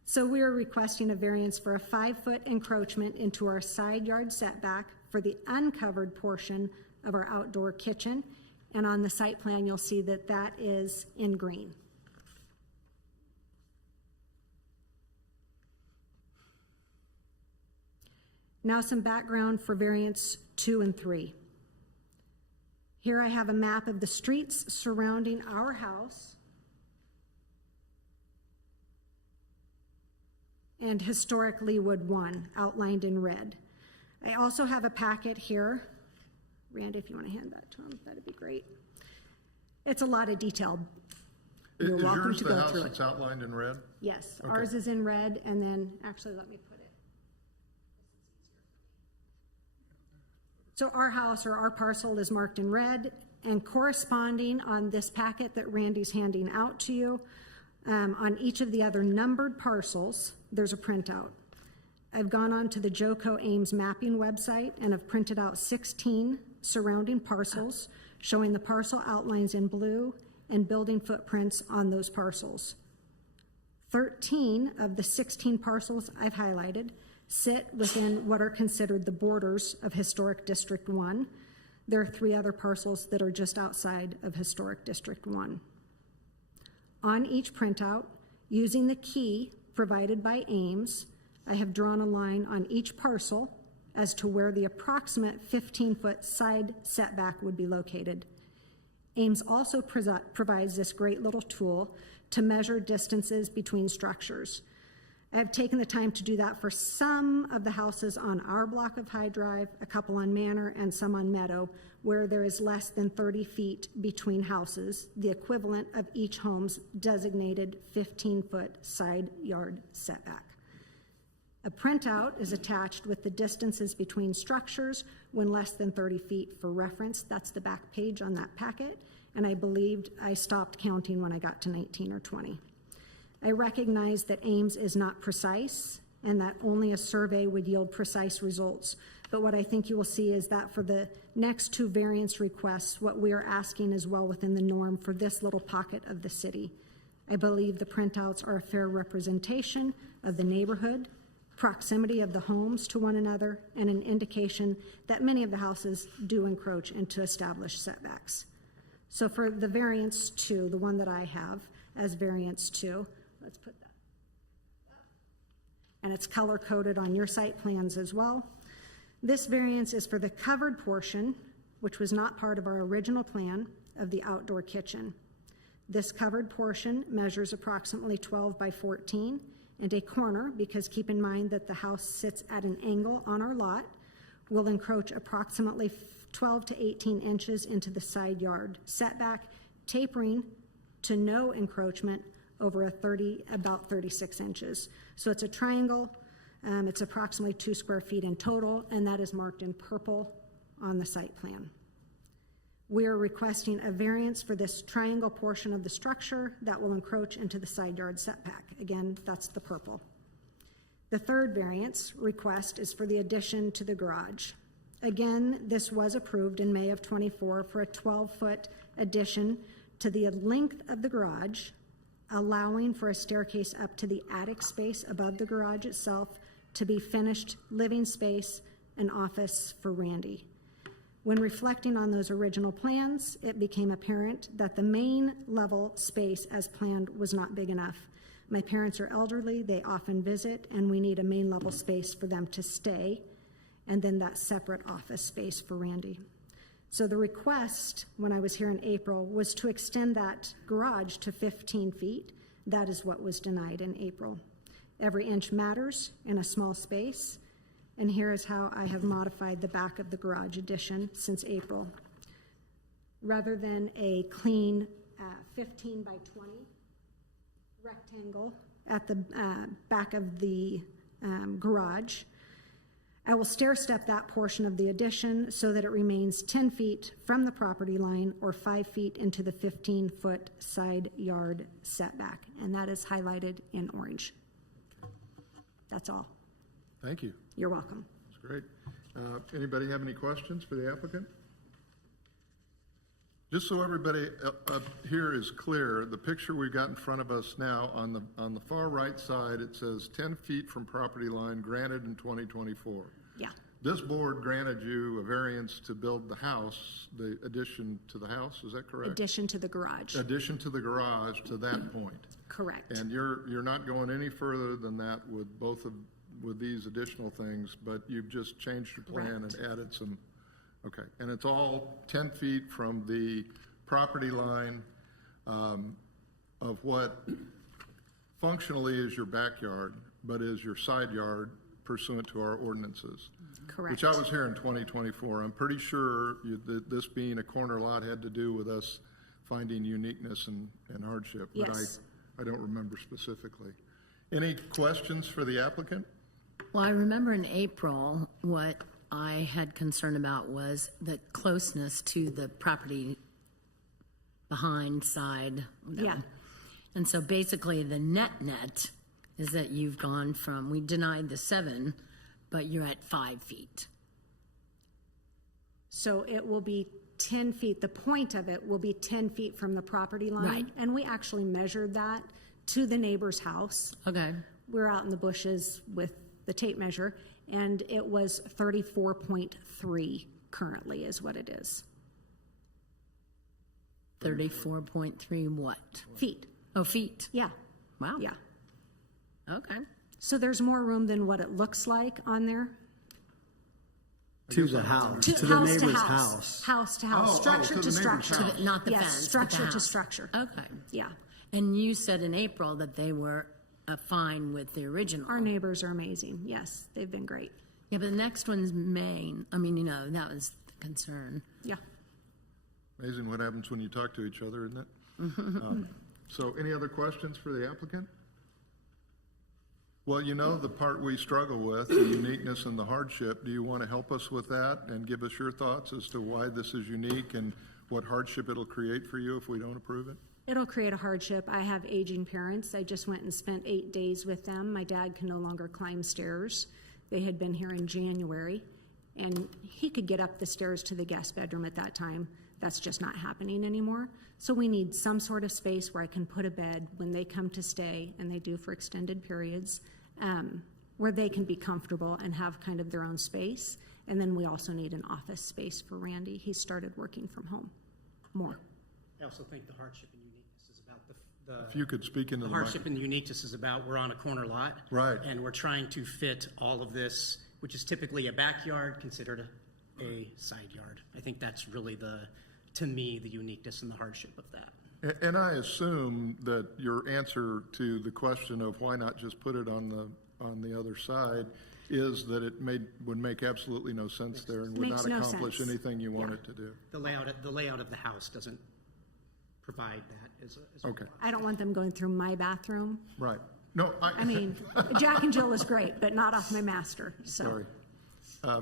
So we are requesting a variance for a 5-foot encroachment into our side yard setback for the uncovered portion of our outdoor kitchen. And on the site plan, you'll see that that is in green. Now some background for variance 2 and 3. Here I have a map of the streets surrounding our house and historic Leawood 1 outlined in red. I also have a packet here. Randy, if you want to hand that to him, that'd be great. It's a lot of detail. You're welcome to go through it. Is yours the house that's outlined in red? Yes, Okay. Ours is in red, and then, actually, let me put it. So our house or our parcel is marked in red, and corresponding on this packet that Randy's handing out to you, on each of the other numbered parcels, there's a printout. I've gone on to the Joco Ames mapping website and have printed out 16 surrounding parcels showing the parcel outlines in blue and building footprints on those parcels. 13 of the 16 parcels I've highlighted sit within what are considered the borders of Historic District 1. There are 3 other parcels that are just outside of Historic District 1. On each printout, using the key provided by Ames, I have drawn a line on each parcel as to where the approximate 15-foot side setback would be located. Ames also provides this great little tool to measure distances between structures. I've taken the time to do that for some of the houses on our block of High Drive, a couple on Manor, and some on Meadow, where there is less than 30 feet between houses, the equivalent of each home's designated 15-foot side yard setback. A printout is attached with the distances between structures when less than 30 feet for reference. That's the back page on that packet, and I believed I stopped counting when I got to 19 or 20. I recognize that Ames is not precise and that only a survey would yield precise results, but what I think you will see is that for the next 2 variance requests, what we are asking is well within the norm for this little pocket of the city. I believe the printouts are a fair representation of the neighborhood, proximity of the homes to one another, and an indication that many of the houses do encroach into established setbacks. So for the variance 2, the one that I have as variance 2, let's put that. And it's color coded on your site plans as well. This variance is for the covered portion, which was not part of our original plan, of the outdoor kitchen. This covered portion measures approximately 12 by 14 and a corner, because keep in mind that the house sits at an angle on our lot, will encroach approximately 12 to 18 inches into the side yard setback, tapering to no encroachment over about 36 inches. So it's a triangle. It's approximately 2 square feet in total, and that is marked in purple on the site plan. We are requesting a variance for this triangle portion of the structure that will encroach into the side yard setback. Again, that's the purple. The third variance request is for the addition to the garage. Again, this was approved in May of 24 for a 12-foot addition to the length of the garage, allowing for a staircase up to the attic space above the garage itself to be finished living space and office for Randy. When reflecting on those original plans, it became apparent that the main level space as planned was not big enough. My parents are elderly, they often visit, and we need a main level space for them to stay, and then that separate office space for Randy. So the request, when I was here in April, was to extend that garage to 15 feet. That is what was denied in April. Every inch matters in a small space, and here is how I have modified the back of the garage addition since April. rather than a clean 15 by 20 rectangle at the back of the garage. I will stair step that portion of the addition so that it remains 10 feet from the property line or 5 feet into the 15-foot side yard setback. And that is highlighted in orange. That's all. Thank you. You're welcome. That's great. Anybody have any questions for the applicant? Just so everybody up here is clear, the picture we've got in front of us now, on the far right side, it says 10 feet from property line granted in 2024. Yeah. This board granted you a variance to build the house, the addition to the house, is that correct? Addition to the garage. Addition to the garage to that point. Correct. And you're not going any further than that with these additional things, but you've just changed your plan and added some. Okay, and it's all 10 feet from the property line of what functionally is your backyard, but is your side yard pursuant to our ordinances. Correct. Which I was here in 2024. I'm pretty sure that this being a corner lot had to do with us finding uniqueness and hardship. But Yes. I don't remember specifically. Any questions for the applicant? Well, I remember in April, what I had concern about was the closeness to the property behind, side, whatever. Yeah. And so basically the net is that you've gone from, we denied the 7, but you're at 5 feet. So it will be 10 feet, the point of it will be 10 feet from the property line. Right. And we actually measured that to the neighbor's house. Okay. We're out in the bushes with the tape measure, and it was 34.3 currently is what it is. 34.3 what? Feet. Oh, feet. Yeah. Wow. Yeah. Okay. So there's more room than what it looks like on there. To the house, to the house neighbor's house. house. House to house, Oh, structure to to the neighbor's structure. house. Not the Yes, fence, but the structure to house. structure. Okay. Yeah. And you said in April that they were fine with the original. Our neighbors are amazing. Yes, they've been great. Yeah, but the next one's Maine. I mean, that was the concern. Yeah. Amazing what happens when you talk to each other, isn't it? So any other questions for the applicant? Well, the part we struggle with, the uniqueness and the hardship. Do you want to help us with that and give us your thoughts as to why this is unique and what hardship it'll create for you if we don't approve it? It'll create a hardship. I have aging parents. I just went and spent 8 days with them. My dad can no longer climb stairs. They had been here in January, and he could get up the stairs to the guest bedroom at that time. That's just not happening anymore. So we need some sort of space where I can put a bed when they come to stay, and they do for extended periods, where they can be comfortable and have kind of their own space. And then we also need an office space for Randy. He started working from home more. I also think the hardship and uniqueness is about If you could speak into the the hardship microphone. and uniqueness is about we're on a corner lot. Right. And we're trying to fit all of this, which is typically a backyard, considered a side yard. I think that's really to me, the uniqueness and the hardship of that. And I assume that your answer to the question of why not just put it on the other side is that it would make absolutely no sense there and would Makes not no accomplish sense. anything you want Yeah. it to do. The layout of the house doesn't provide that as a Okay, I don't want them going through my bathroom. right. No, I mean, Jack and Jill is great, but not off my master, so. Sorry.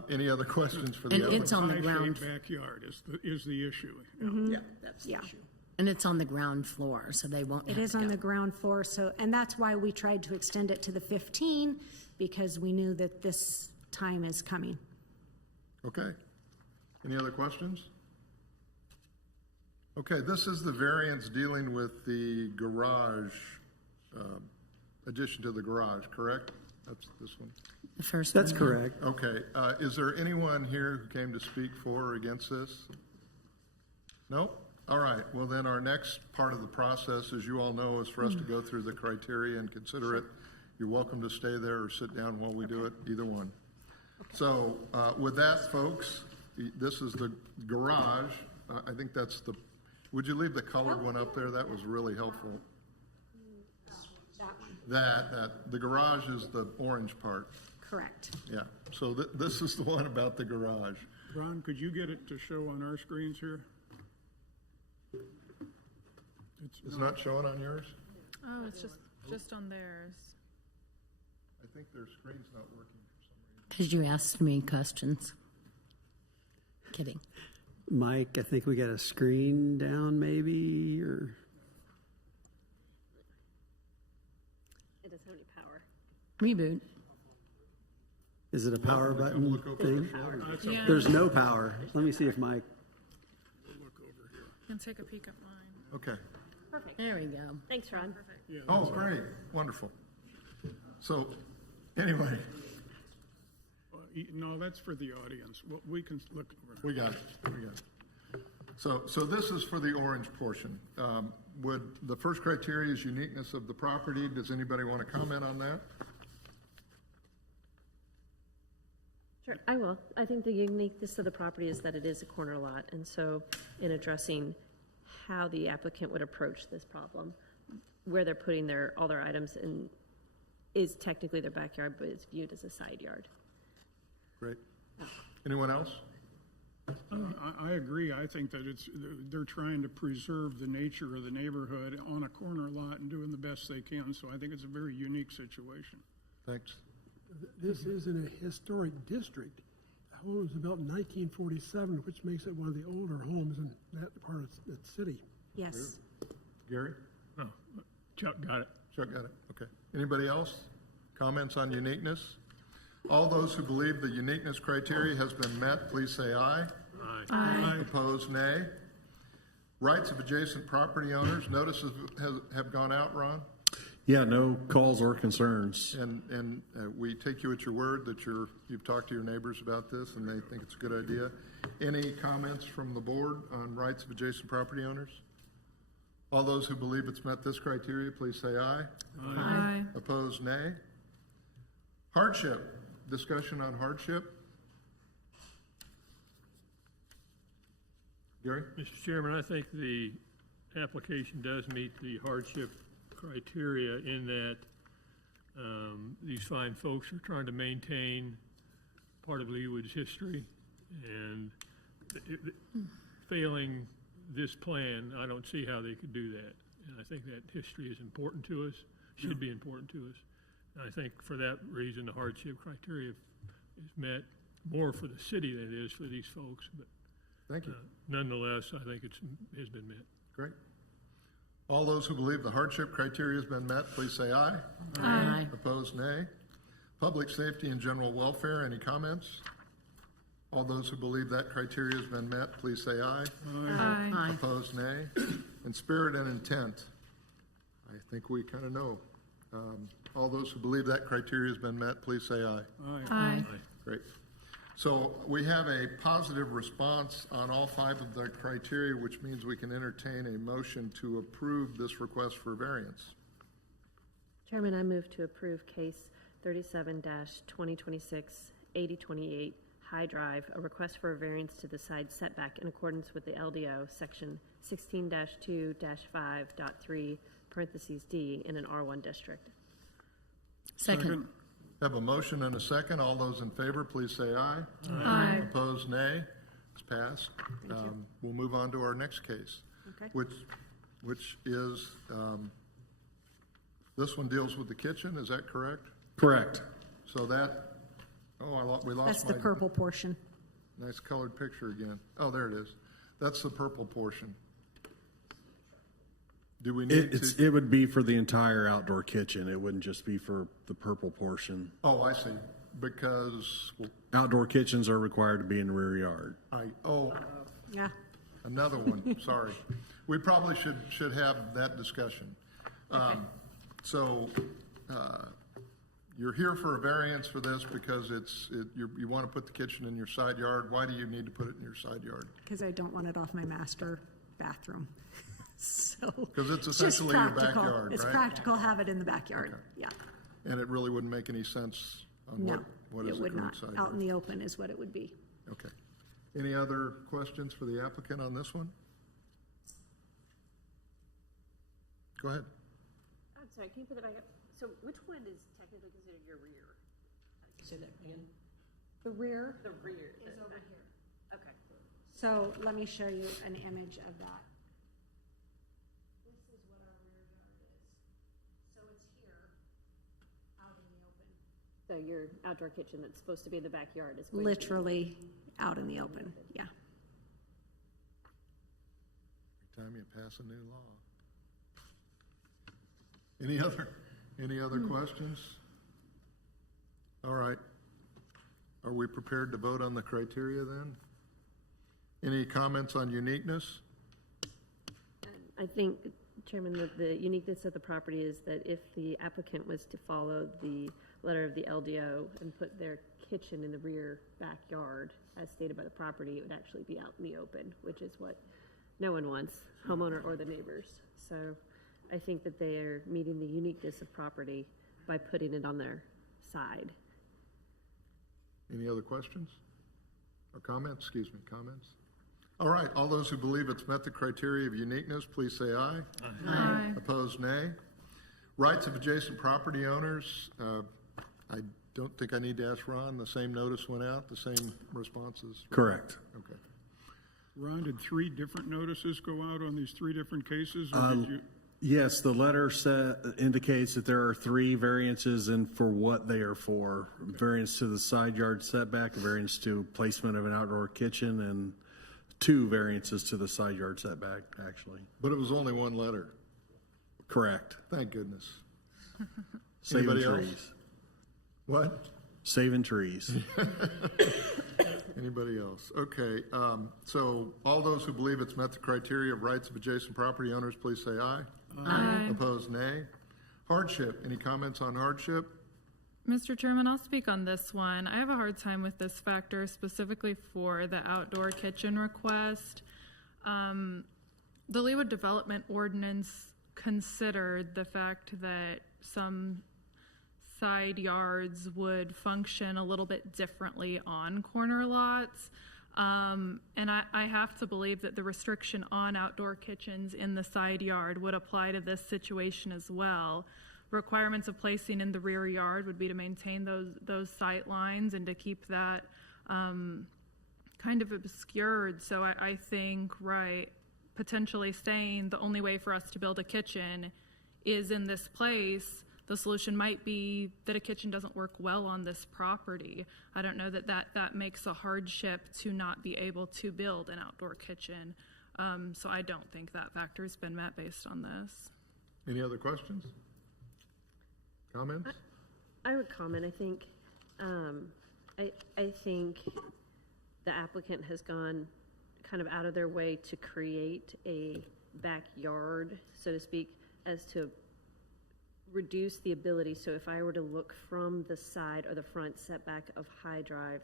Any other questions for the And applicant? it's on the Pie-shaped ground, backyard is the issue. Yeah, that's the Yeah. issue. and it's on the ground floor, so they won't It have is to on go. the ground floor, so, and that's why we tried to extend it to the 15, because we knew that this time is coming. Okay. Any other questions? Okay, this is the variance dealing with the garage, addition to the garage, correct? That's this one. The first That's one. correct. Okay, is there anyone here who came to speak for or against this? No? All right, well then our next part of the process, as you all know, is for us to go through the criteria and consider it. You're welcome to stay there or sit down while we do it, either one. So with that, folks, this is the garage. I think that's would you leave the colored one up there? That was really helpful. That one, The garage is the orange part. correct. Yeah, so this is the one about the garage. Ron, could you get it to show on our screens here? It's not showing on yours? Oh, it's just on theirs. I think their screen's not working for some reason. Because you asked me questions. Kidding. Mike, I think we got a screen down maybe, or It doesn't have any power. Reboot. is it a power button look over thing? Yeah. There's no power. Let me see if Mike, You can take a peek at mine. Okay. Perfect. There we go. Thanks, Ron. Oh, great, wonderful. So, anyway, No, that's for the audience. Well, we can look. we got it. So this is for the orange portion. Would, the first criteria is uniqueness of the property. Does anybody want to comment on that? Sure, I will. I think the uniqueness of the property is that it is a corner lot, and so in addressing how the applicant would approach this problem, where they're putting all their items in is technically their backyard, but it's viewed as a side yard. Great. Anyone else? I agree. I think that they're trying to preserve the nature of the neighborhood on a corner lot and doing the best they can, so I think it's a very unique situation. Thanks. This is in a historic district. The home was built in 1947, which makes it one of the older homes in that part of the city. Yes. Gary? Oh, Chuck got it. Chuck got it, okay. Anybody else? Comments on uniqueness? All those who believe the uniqueness criteria has been met, please say aye. Aye. Opposed, nay. Rights of adjacent property owners, notices have gone out, Ron? Yeah, no calls or concerns. And we take you at your word that you've talked to your neighbors about this and they think it's a good idea. Any comments from the board on rights of adjacent property owners? All those who believe it's met this criteria, please say aye. Aye. Opposed, nay. Hardship, discussion on hardship. Gary? Mr. Chairman, I think the application does meet the hardship criteria in that these fine folks are trying to maintain part of Leawood's history, and failing this plan, I don't see how they could do that. And I think that history is important to us, should be important to us. And I think for that reason, the hardship criteria is met more for the city than it is for these folks. But Thank you. Nonetheless, I think has been met. Great. All those who believe the hardship criteria has been met, please say aye. Aye. Opposed, nay. Public safety and general welfare, any comments? All those who believe that criteria has been met, please say aye. Aye. Aye. Opposed, nay. And spirit and intent, I think we kind of know. All those who believe that criteria has been met, please say aye. Aye. Great. So we have a positive response on all 5 of the criteria, which means we can entertain a motion to approve this request for variance. Chairman, I move to approve case 37-2026-8028 High Drive, a request for a variance to the side setback in accordance with the LDO, section 16-2-5.3, parentheses D, in an R1 district. Second. Have a motion and a second. All those in favor, please say aye. Aye. Opposed, nay. It's passed. We'll move on to our next case, Okay. which is, this one deals with the kitchen, is that correct? Correct. So that, we lost That's the my purple portion. nice colored picture again. Oh, there it is. That's the purple portion. Do we need to? It would be for the entire outdoor kitchen. It wouldn't just be for the purple portion. Oh, I see. Because, Outdoor kitchens are required to be in the rear yard. Yeah. another one, sorry. We probably should have that discussion. You're here for a variance for this because you want to put the kitchen in your side yard. Why do you need to put it in your side yard? Because I don't want it off my master bathroom. So. Because it's just essentially your practical. backyard, It's right? practical, have it in the backyard, Okay. yeah. And it really wouldn't make any sense on No, what it is the would current not. side Out yard? in the open is what it would be. Okay. Any other questions for the applicant on this one? Go ahead. I'm sorry, can you put that back up? So which one is technically considered your rear? Say that again? The rear The rear. is over here. Okay. So let me show you an image of that. This is So your outdoor kitchen that's supposed to be in the backyard is going to be Literally out in the open, yeah. Every time you pass a new law. Any other questions? All right. Are we prepared to vote on the criteria then? Any comments on uniqueness? I think, Chairman, that the uniqueness of the property is that if the applicant was to follow the letter of the LDO and put their kitchen in the rear backyard, as stated by the property, it would actually be out in the open, which is what no one wants, homeowner or the neighbors. So I think that they are meeting the uniqueness of property by putting it on their side. Any other questions? Or comments? Excuse me, comments? All right, all those who believe it's met the criteria of uniqueness, please say aye. Aye. Opposed, nay. Rights of adjacent property owners, I don't think I need to ask Ron, the same notice went out, the same responses? Correct. Okay. Ron, did 3 different notices go out on these 3 different cases? Or did you? Yes, the letter indicates that there are 3 variances and for what they are for. Variance to the side yard setback, a variance to placement of an outdoor kitchen, and 2 variances to the side yard setback, actually. But it was only 1 letter. Correct. Thank goodness. Saving Anybody else? trees. What? Saving trees. Anybody else? Okay, so all those who believe it's met the criteria of rights of adjacent property owners, please say aye. Aye. Opposed, nay. Hardship, any comments on hardship? Mr. Chairman, I'll speak on this one. I have a hard time with this factor specifically for the outdoor kitchen request. The Leawood Development Ordinance considered the fact that some side yards would function a little bit differently on corner lots. And I have to believe that the restriction on outdoor kitchens in the side yard would apply to this situation as well. Requirements of placing in the rear yard would be to maintain those sight lines and to keep that kind of obscured. So I think, right, potentially saying the only way for us to build a kitchen is in this place, the solution might be that a kitchen doesn't work well on this property. I don't know that makes a hardship to not be able to build an outdoor kitchen. So I don't think that factor's been met based on this. Any other questions? Comments? I would comment. I think I think the applicant has gone kind of out of their way to create a backyard, so to speak, as to reduce the ability. So if I were to look from the side or the front setback of High Drive,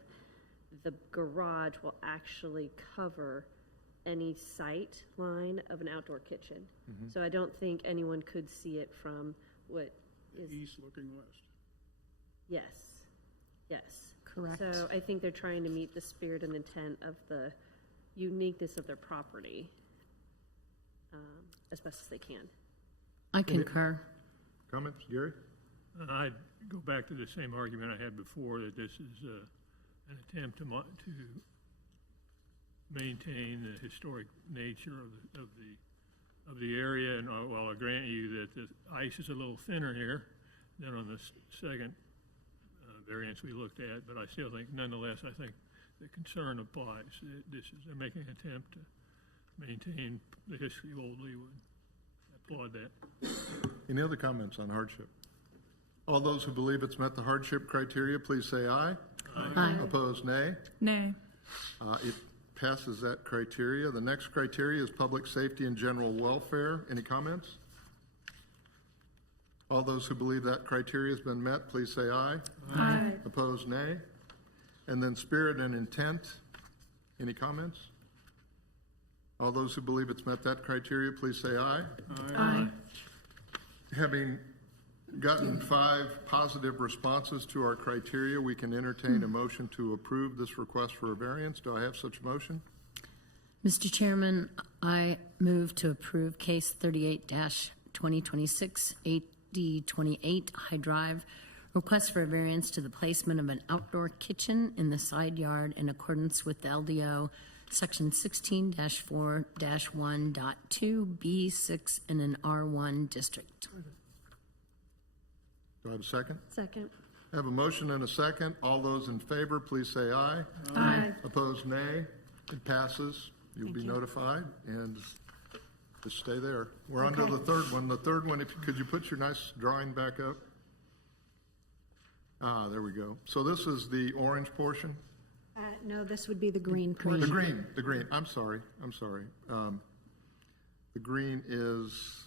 the garage will actually cover any sight line of an outdoor kitchen. Mm-hmm. So I don't think anyone could see it from what is East looking west. Yes. Correct. So I think they're trying to meet the spirit and intent of the uniqueness of their property as best as they can. I concur. Comments, Gary? I'd go back to the same argument I had before, that this is an attempt to maintain the historic nature of the area. And while I grant you that the ice is a little thinner here than on the second variance we looked at, but I still think, nonetheless, I think the concern applies. They're making an attempt to maintain the history of Old Leawood. I applaud that. Any other comments on hardship? All those who believe it's met the hardship criteria, please say aye. Aye. Opposed, nay. Nay. It passes that criteria. The next criteria is public safety and general welfare. Any comments? All those who believe that criteria has been met, please say aye. Aye. Opposed, nay. And then spirit and intent. Any comments? All those who believe it's met that criteria, please say aye. Aye. Having gotten 5 positive responses to our criteria, we can entertain a motion to approve this request for a variance. Do I have such a motion? Mr. Chairman, I move to approve case 38-2026 AD28 High Drive, request for a variance to the placement of an outdoor kitchen in the side yard in accordance with the LDO Section 16-4-1.2B6 in an R1 district. Do I have a second? Second. I have a motion and a second. All those in favor, please say aye. Aye. Opposed, nay. It passes. You'll be notified, and just stay there. We're on to the third one. The third one, could you put your nice drawing back up? Ah, there we go. So this is the orange portion? No, this would be the green portion. The green. I'm sorry. The green is,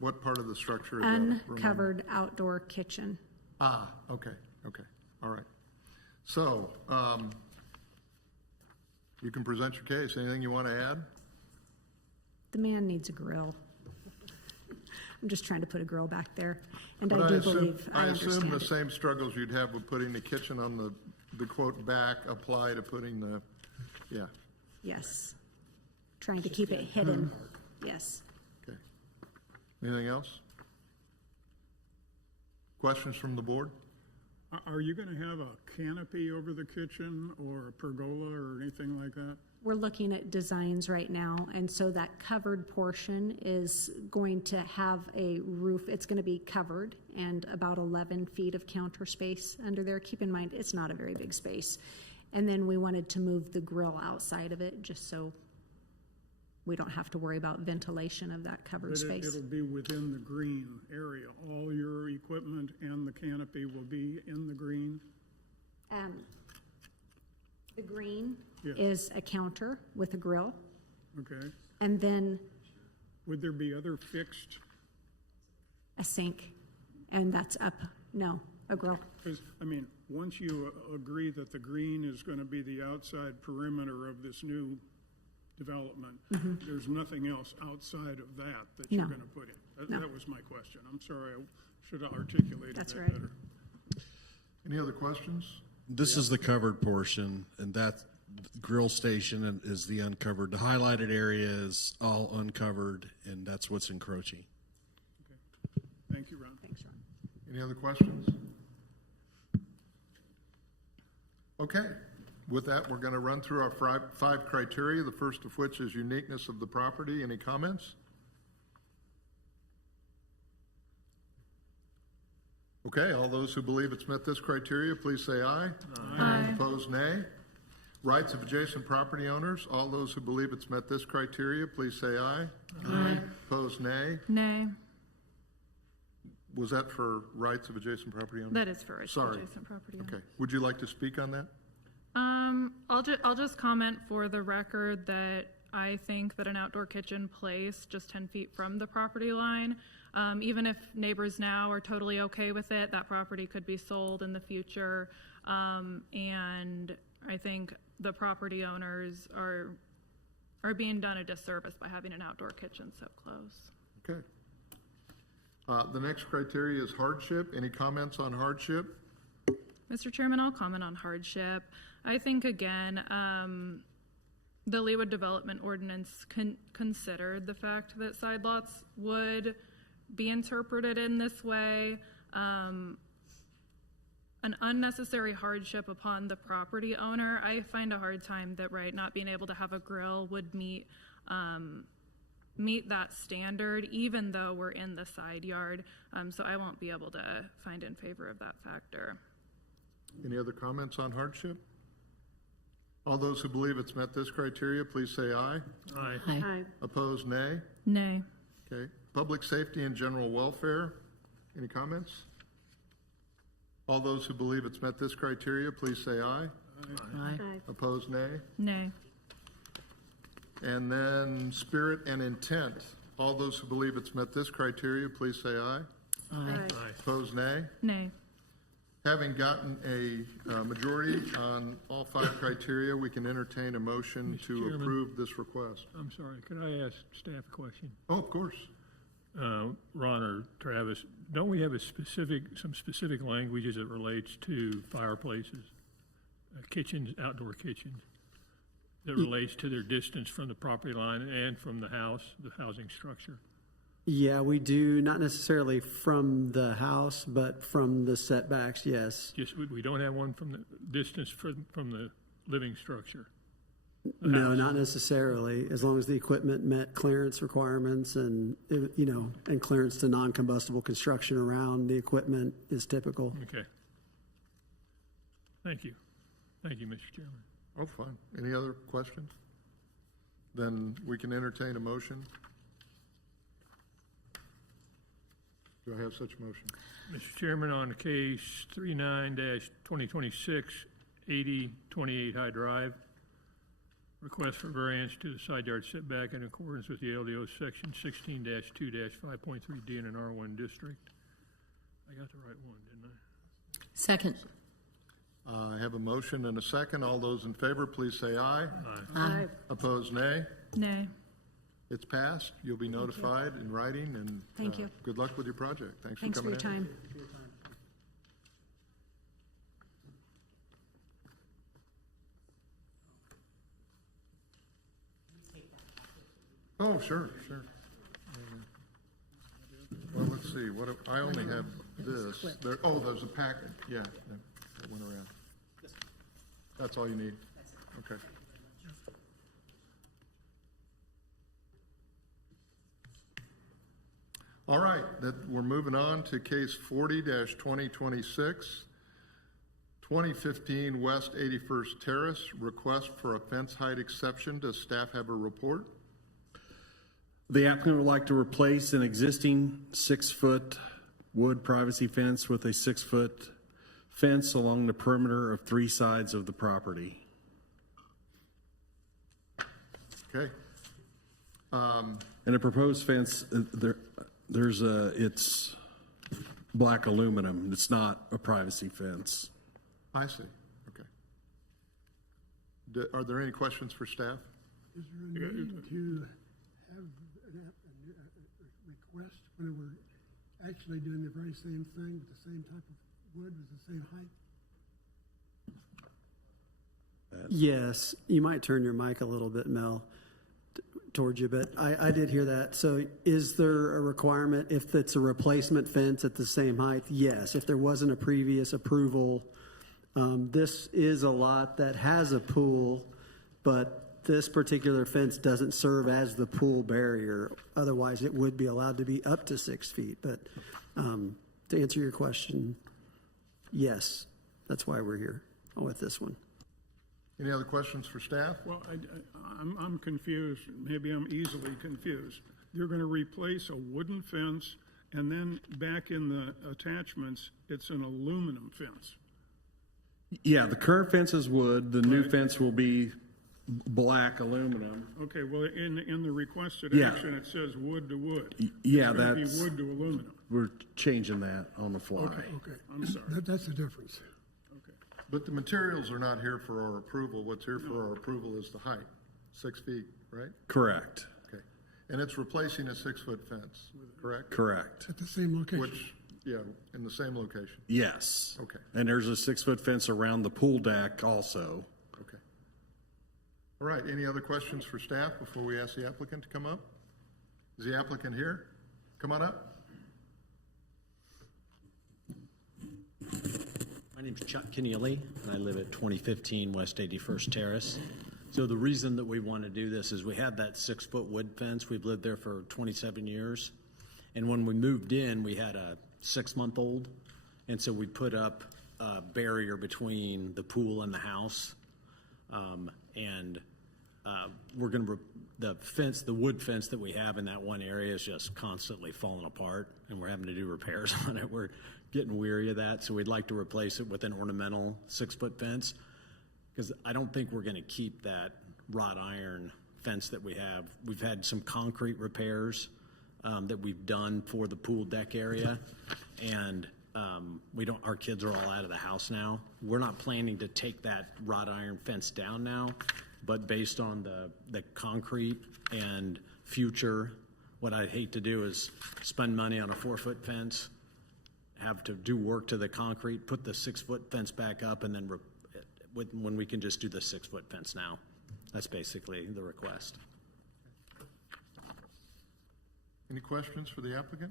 what part of the structure is that? Uncovered outdoor kitchen. Ah, okay, all right. So, you can present your case. Anything you want to add? The man needs a grill. I'm just trying to put a grill back there, and But I do believe I I assume understand the it. same struggles you'd have with putting the kitchen on the quote back apply to putting the, yeah, Yes. Trying to keep it hidden. Yes. okay. Anything else? Questions from the board? Are you going to have a canopy over the kitchen or a pergola or anything like that? We're looking at designs right now, and so that covered portion is going to have a roof. It's going to be covered and about 11 feet of counter space under there. Keep in mind, it's not a very big space. And then we wanted to move the grill outside of it just so we don't have to worry about ventilation of that covered space. It'll be within the green area. All your equipment and the canopy will be in the green? The green Yeah. is a counter with a grill, Okay. and then Would there be other fixed? a sink, and that's up, no, a grill. Because, I mean, once you agree that the green is going to be the outside perimeter of this new development, there's nothing else outside of that you're No. going to put in? No. That was my question. I'm sorry, I should have articulated That's that right. better. Any other questions? This is the covered portion, and that grill station is the uncovered. The highlighted area is all uncovered, and that's what's encroaching. Thank you, Ron. Thanks, Ron. Any other questions? Okay, with that, we're going to run through our five criteria, the first of which is uniqueness of the property. Any comments? Okay, all those who believe it's met this criteria, please say aye. Aye. Opposed, nay. Rights of adjacent property owners, all those who believe it's met this criteria, please say aye. Aye. Opposed, nay. Nay. Was that for rights of adjacent property owners? That is for Sorry. adjacent property. Okay, would you like to speak on that? I'll just comment for the record that I think that an outdoor kitchen placed just 10 feet from the property line, even if neighbors now are totally okay with it, that property could be sold in the future. And I think the property owners are being done a disservice by having an outdoor kitchen so close. Okay. The next criteria is hardship. Any comments on hardship? Mr. Chairman, I'll comment on hardship. I think, again, the Leawood Development Ordinance considered the fact that side lots would be interpreted in this way. An unnecessary hardship upon the property owner, I find a hard time that, not being able to have a grill would meet that standard, even though we're in the side yard. So I won't be able to find in favor of that factor. Any other comments on hardship? All those who believe it's met this criteria, please say aye. Aye. Aye. Opposed, nay. Nay. Okay. Public safety and general welfare. Any comments? All those who believe it's met this criteria, please say aye. Aye. Aye. Opposed, nay. Nay. And then spirit and intent. All those who believe it's met this criteria, please say aye. Aye. Aye. Opposed, nay. Nay. Having gotten a majority on all five criteria, we can entertain a motion Mr. to Chairman. approve this request. I'm sorry, could I ask staff a question? Oh, of course. Ron or Travis, don't we have some specific language as it relates to fireplaces, kitchens, outdoor kitchens, that relates to their distance from the property line and from the house, the housing structure? Yeah, we do, not necessarily from the house, but from the setbacks, yes. Just, we don't have one from the distance from the living structure. No, not necessarily, as long as the equipment met clearance requirements and, and clearance to non-combustible construction around the equipment is typical. Okay. Thank you. Thank you, Mr. Chairman. Oh, fine. Any other questions? Then we can entertain a motion. Do I have such a motion? Mr. Chairman, on case 39-2026, 8028 High Drive, request for variance to the side yard setback in accordance with the LDO section 16-2-5.3D in an R1 district. I got the right one, didn't I? Second. I have a motion and a second. All those in favor, please say aye. Aye. Opposed, nay. Nay. It's passed. You'll be notified in writing, and Thank you. good luck with your project. Thanks Thanks for for coming your in. time. Oh, sure. Well, let's see. I only have this. There's a packet. Yeah, that went around. That's all you need? Okay. All right, we're moving on to case 40-2026, 2015 West 81st Terrace, request for a fence height exception. Does staff have a report? The applicant would like to replace an existing 6-foot wood privacy fence with a 6-foot fence along the perimeter of 3 sides of the property. Okay. And a proposed fence, it's black aluminum. It's not a privacy fence. I see. Okay. Are there any questions for staff? Is there a need to have a request when we're actually doing the very same thing with the same type of wood with the same height? Yes, you might turn your mic a little bit, Mel, towards you, but I did hear that. So is there a requirement if it's a replacement fence at the same height? Yes. If there wasn't a previous approval, this is a lot that has a pool, but this particular fence doesn't serve as the pool barrier. Otherwise, it would be allowed to be up to 6 feet. But to answer your question, yes, that's why we're here with this one. Any other questions for staff? Well, I'm confused. Maybe I'm easily confused. You're going to replace a wooden fence, and then back in the attachments, it's an aluminum fence. Yeah, the current fence is wood. The new fence will be black aluminum. Okay, well, in the requested Yeah. action, it says wood to wood. Yeah, It's gonna be that's, wood to aluminum. we're changing that on the fly. Okay, I'm sorry. That's the difference. Okay. But the materials are not here for our approval. What's here for our approval is the height, 6 feet, right? Correct. Okay. And it's replacing a 6-foot fence, correct? Correct. At the same location. Which, yeah, in the same location. Yes. Okay. And there's a 6-foot fence around the pool deck also. Okay. All right, any other questions for staff before we ask the applicant to come up? Is the applicant here? Come on up. My name's Chuck Keneally, and I live at 2015 West 81st Terrace. So the reason that we want to do this is we have that 6-foot wood fence. We've lived there for 27 years. And when we moved in, we had a 6-month-old. And so we put up a barrier between the pool and the house. We're going to, the wood fence that we have in that one area is just constantly falling apart, and we're having to do repairs on it. We're getting weary of that, so we'd like to replace it with an ornamental 6-foot fence, because I don't think we're going to keep that wrought iron fence that we have. We've had some concrete repairs that we've done for the pool deck area, and our kids are all out of the house now. We're not planning to take that wrought iron fence down now, but based on the concrete and future, what I'd hate to do is spend money on a 4-foot fence, have to do work to the concrete, put the 6-foot fence back up, and then when we can just do the 6-foot fence now. That's basically the request. Any questions for the applicant?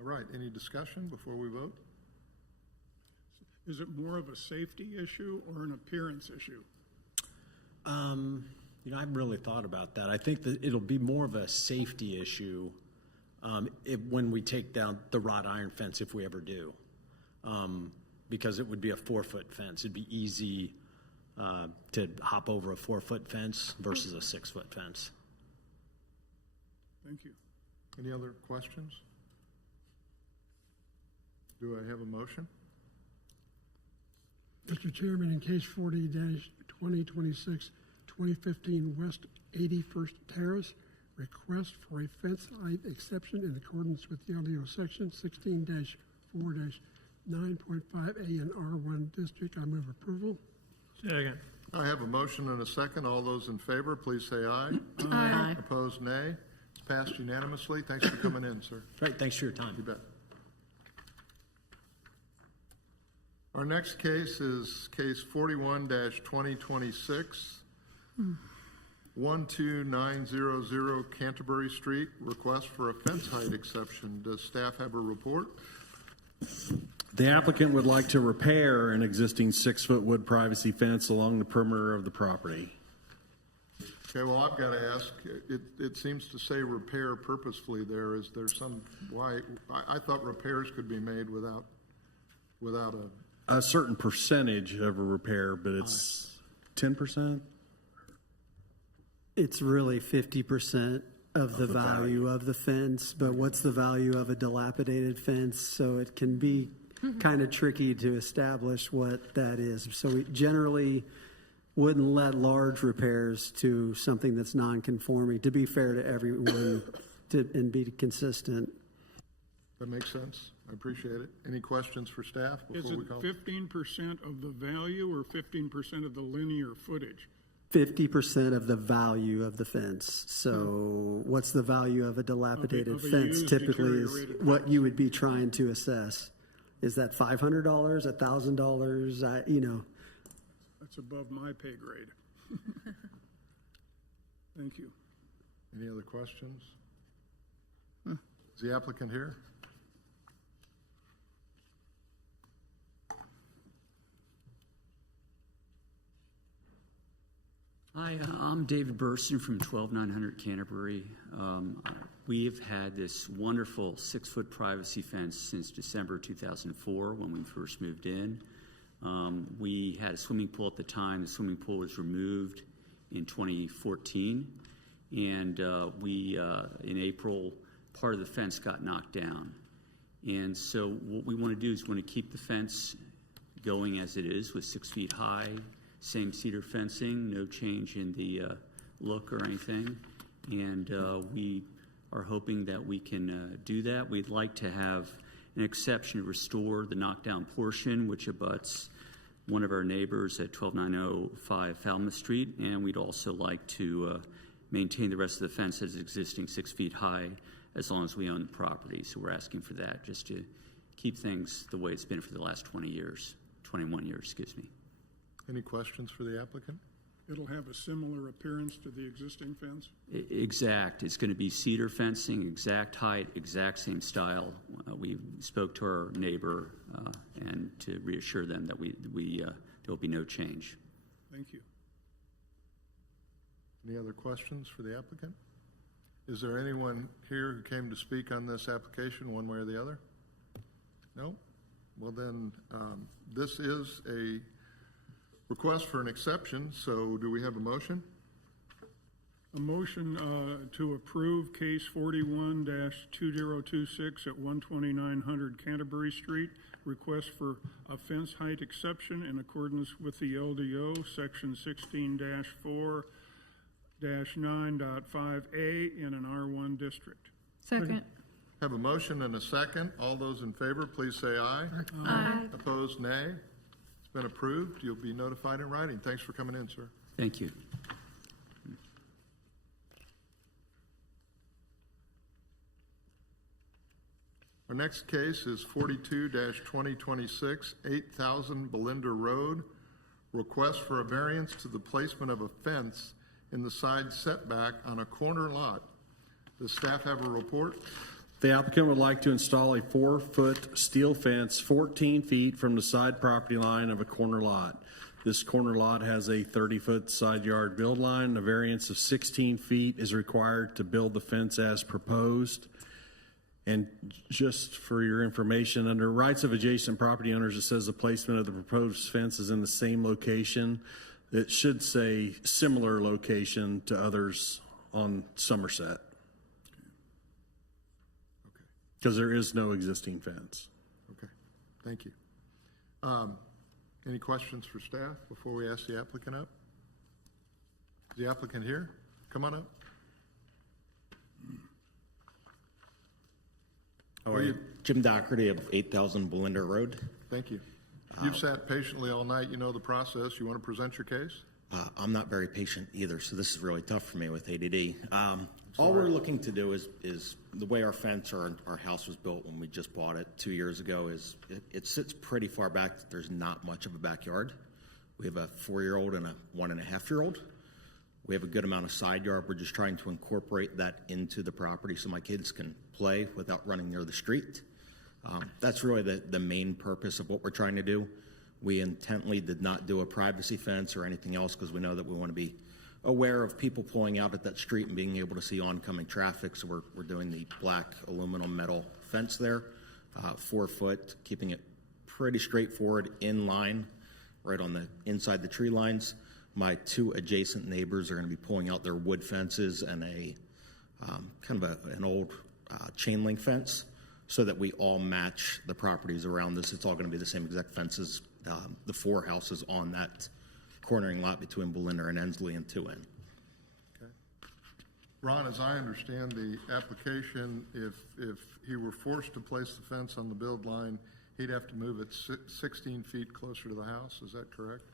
All right, any discussion before we vote? Is it more of a safety issue or an appearance issue? I haven't really thought about that. I think that it'll be more of a safety issue when we take down the wrought iron fence, if we ever do, because it would be a 4-foot fence. It'd be easy to hop over a 4-foot fence versus a 6-foot fence. Thank you. Any other questions? Do I have a motion? Mr. Chairman, in case 40-2026, 2015 West 81st Terrace, request for a fence height exception in accordance with the LDO section 16-4-9.5A in R1 district. I move approval. Second. I have a motion and a second. All those in favor, please say aye. Aye. Opposed, nay. It's passed unanimously. Thanks for coming in, sir. Right, thanks for your time. You bet. Our next case is case 41-2026, 12900 Canterbury Street, request for a fence height exception. Does staff have a report? The applicant would like to repair an existing 6-foot wood privacy fence along the perimeter of the property. Okay, well, I've got to ask, it seems to say repair purposefully there. Is there some, why, I thought repairs could be made without A certain percentage of a repair, but it's 10%? It's really 50% of the value of the fence, but what's the value of a dilapidated fence? So it can be kind of tricky to establish what that is. So we generally wouldn't let large repairs to something that's non-conforming, to be fair to everyone and be consistent. That makes sense. I appreciate it. Any questions for staff Is before we it call? 15% of the value or 15% of the linear footage? 50% of the value of the fence. So what's the value of a dilapidated Of a fence used, typically is deteriorated what you would be trying to assess. Is that $500, $1,000? That's above my pay grade. Thank you. Any other questions? Is the applicant here? Hi, I'm David Burston from 12900 Canterbury. We've had this wonderful 6-foot privacy fence since December 2004 when we first moved in. We had a swimming pool at the time. The swimming pool was removed in 2014. And in April, part of the fence got knocked down. And so what we want to do is we want to keep the fence going as it is with 6 feet high, same cedar fencing, no change in the look or anything. And we are hoping that we can do that. We'd like to have an exception to restore the knockdown portion, which abuts one of our neighbors at 12905 Falmouth Street. And we'd also like to maintain the rest of the fence as existing 6 feet high as long as we own the property. So we're asking for that just to keep things the way it's been for the last 21 years, excuse me. Any questions for the applicant? It'll have a similar appearance to the existing fence? Exact. It's going to be cedar fencing, exact height, exact same style. We spoke to our neighbor and to reassure them that there will be no change. Thank you. Any other questions for the applicant? Is there anyone here who came to speak on this application one way or the other? No? Well then, this is a request for an exception, so do we have a motion? A motion to approve case 41-2026 at 12900 Canterbury Street, request for a fence height exception in accordance with the LDO, section 16-4-9.5A in an R1 district. Second. Have a motion and a second. All those in favor, please say aye. Aye. Opposed, nay. It's been approved. You'll be notified in writing. Thanks for coming in, sir. Thank you. Our next case is 42-2026, 8000 Belinda Road. Request for a variance to the placement of a fence in the side setback on a corner lot. Does staff have a report? The applicant would like to install a 4-foot steel fence 14 feet from the side property line of a corner lot. This corner lot has a 30-foot side yard build line. A variance of 16 feet is required to build the fence as proposed. And just for your information, under rights of adjacent property owners, it says the placement of the proposed fence is in the same location. It should say similar location to others on Somerset. Because there is no existing fence. Okay, thank you. Any questions for staff before we ask the applicant up? Is the applicant here? Come on up. How are you? Jim Doherty of 8,000 Belinda Road. Thank you. You've sat patiently all night. You know the process. You want to present your case? I'm not very patient either, so this is really tough for me with ADD. All we're looking to do is the way our fence or our house was built when we just bought it 2 years ago is it sits pretty far back. There's not much of a backyard. We have a 4-year-old and a 1.5-year-old. We have a good amount of side yard. We're just trying to incorporate that into the property so my kids can play without running near the street. That's really the main purpose of what we're trying to do. We intently did not do a privacy fence or anything else because we know that we want to be aware of people pulling out at that street and being able to see oncoming traffic. So we're doing the black aluminum metal fence there, 4 foot, keeping it pretty straightforward in line, right on the inside the tree lines. My 2 adjacent neighbors are going to be pulling out their wood fences and a kind of an old chain link fence so that we all match the properties around this. It's all going to be the same exact fences, the 4 houses on that cornering lot between Belinda and Ensley and 2N. Okay. Ron, as I understand the application, if he were forced to place the fence on the build line, he'd have to move it 16 feet closer to the house. Is that correct?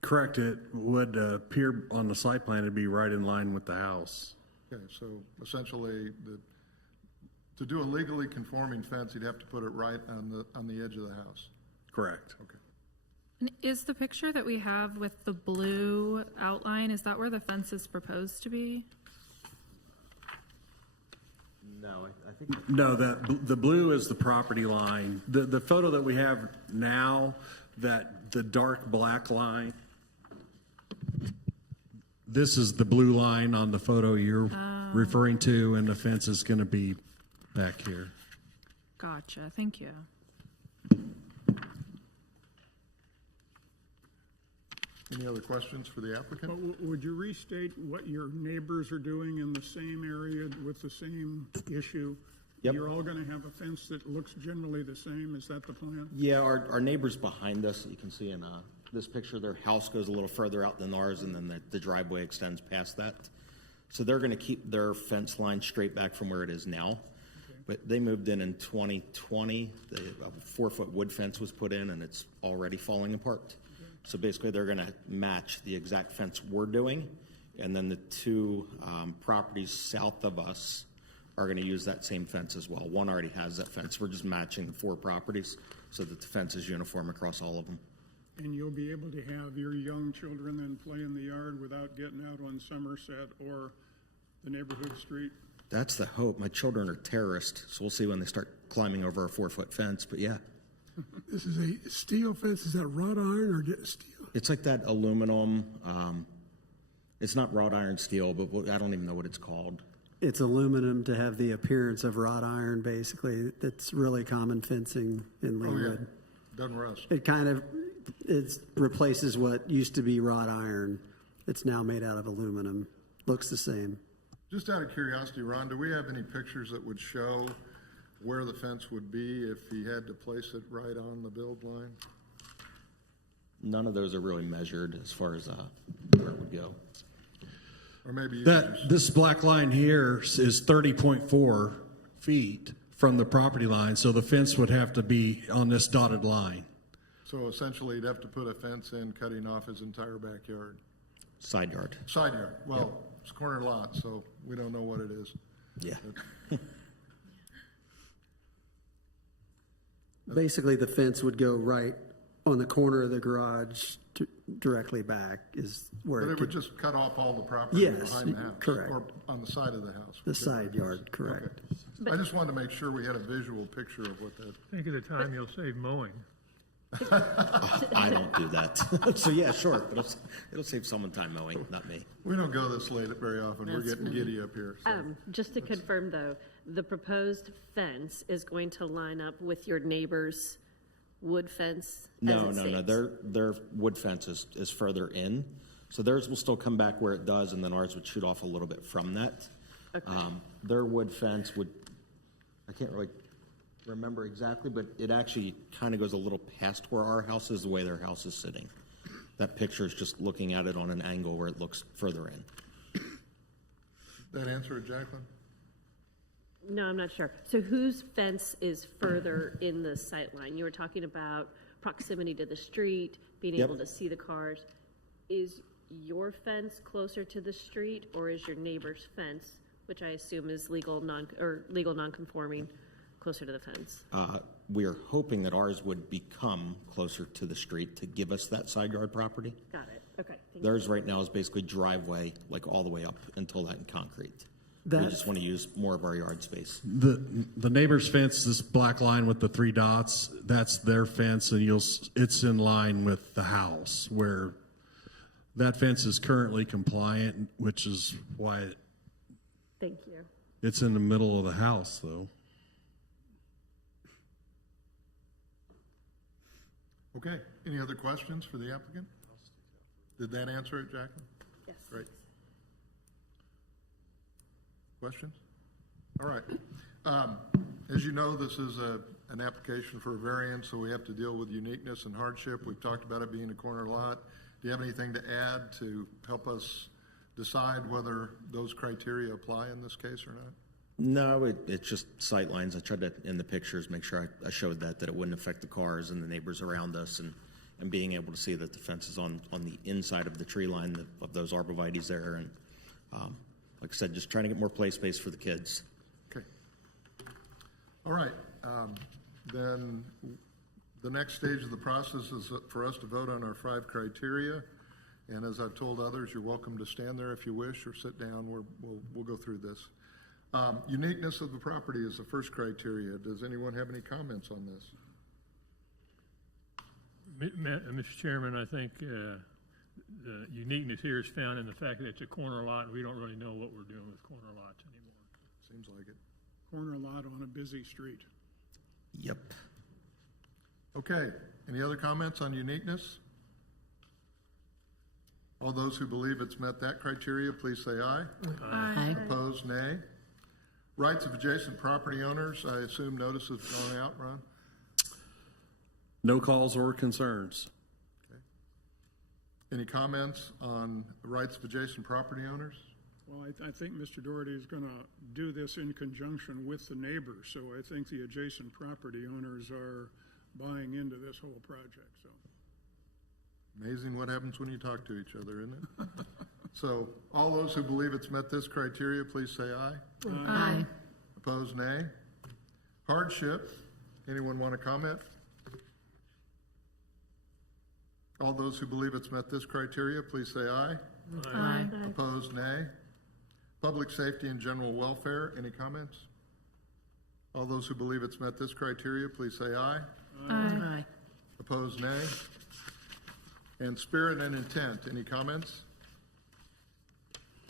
Correct. It would appear on the site plan to be right in line with the house. Okay, so essentially, to do a legally conforming fence, he'd have to put it right on the edge of the house. Correct. Okay. And is the picture that we have with the blue outline, is that where the fence is proposed to be? No, I think. No, the blue is the property line. The photo that we have now, that the dark black line, this is the blue line on the photo you're referring to, and the fence is going to be back here. Gotcha, thank you. Any other questions for the applicant? Would you restate what your neighbors are doing in the same area with the same issue? Yep. You're all going to have a fence that looks generally the same. Is that the plan? Yeah, our neighbors behind us, you can see in this picture, their house goes a little further out than ours, and then the driveway extends past that. So they're going to keep their fence line straight back from where it is now. Okay. But they moved in 2020. A 4-foot wood fence was put in, and it's already falling apart. So basically, they're going to match the exact fence we're doing, and then the 2 properties south of us are going to use that same fence as well. One already has that fence. We're just matching the 4 properties so that the fence is uniform across all of them. And you'll be able to have your young children then play in the yard without getting out on Somerset or the neighborhood street? That's the hope. My children are terrorists, so we'll see when they start climbing over a 4-foot fence, but yeah. This is a steel fence. Is that wrought iron or steel? It's like that aluminum. It's not wrought iron steel, but I don't even know what it's called. It's aluminum to have the appearance of wrought iron, basically. That's really common fencing in Leawood. Yeah. Doesn't rust. It replaces what used to be wrought iron. It's now made out of aluminum. Looks the same. Just out of curiosity, Ron, do we have any pictures that would show where the fence would be if he had to place it right on the build line? None of those are really measured as far as where it would go. Or maybe this black line here is 30.4 feet from the property line, so the fence would have to be on this dotted line. So essentially, he'd have to put a fence in, cutting off his entire backyard. Side yard. Side yard. Well, it's a corner lot, so we don't know what it is. Yeah. Basically, the fence would go right on the corner of the garage directly back is where but it would just cut off all the property behind the house. Correct. Or on the side of the house. The side yard, correct. Okay. I just wanted to make sure we had a visual picture of what that. Think of the time you'll save mowing. I don't do that. So yeah, sure. It'll save someone time mowing, not me. We don't go this late very often. We're That's getting fine. giddy up here. So. Just to confirm, though, the proposed fence is going to line up with your neighbor's wood fence as No, it no, no. stands? Their wood fence is further in. So theirs will still come back where it does, and then ours would shoot off a little bit from that. Okay. Their wood fence would, I can't really remember exactly, but it actually kind of goes a little past where our house is, the way their house is sitting. That picture is just looking at it on an angle where it looks further in. That answer it, Jacqueline? No, I'm not sure. So whose fence is further in the sight line? You were talking about proximity to the street, being Yep. able to see the cars. Is your fence closer to the street, or is your neighbor's fence, which I assume is legal non-conforming, closer to the fence? We are hoping that ours would become closer to the street to give us that side yard property. Got it. Okay. Thank you. Theirs right now is basically driveway, like all the way up until that in concrete. We That- just want to use more of our yard space. The neighbor's fence, this black line with the 3 dots, that's their fence, and it's in line with the house, where that fence is currently compliant, which is why Thank you. it's in the middle of the house, though. Okay. Any other questions for the applicant? Did that answer it, Jacqueline? Yes. Great. Questions? All right. As you know, this is an application for a variance, so we have to deal with uniqueness and hardship. We've talked about it being a corner lot. Do you have anything to add to help us decide whether those criteria apply in this case or not? No, it's just sight lines. I tried to, in the pictures, make sure I showed that it wouldn't affect the cars and the neighbors around us, and being able to see that the fence is on the inside of the tree line of those arborvitaes there. And like I said, just trying to get more play space for the kids. Okay. All right. Then the next stage of the process is for us to vote on our 5 criteria. And as I've told others, you're welcome to stand there if you wish or sit down. We'll go through this. Uniqueness of the property is the first criteria. Does anyone have any comments on this? Mr. Chairman, I think the uniqueness here is found in the fact that it's a corner lot, and we don't really know what we're doing with corner lots anymore. Seems like it. Corner lot on a busy street. Yep. Okay. Any other comments on uniqueness? All those who believe it's met that criteria, please say aye. Aye. Opposed, nay. Rights of adjacent property owners, I assume notice is going out, Ron? No calls or concerns. Any comments on the rights of adjacent property owners? Well, I think Mr. Doherty is going to do this in conjunction with the neighbors, so I think the adjacent property owners are buying into this whole project, so. Amazing what happens when you talk to each other, isn't it? So, all those who believe it's met this criteria, please say aye. Aye. Opposed, nay. Hardship, anyone want to comment? All those who believe it's met this criteria, please say aye. Aye. Opposed, nay. Public safety and general welfare, any comments? All those who believe it's met this criteria, please say aye. Aye. Opposed, nay. And spirit and intent, any comments?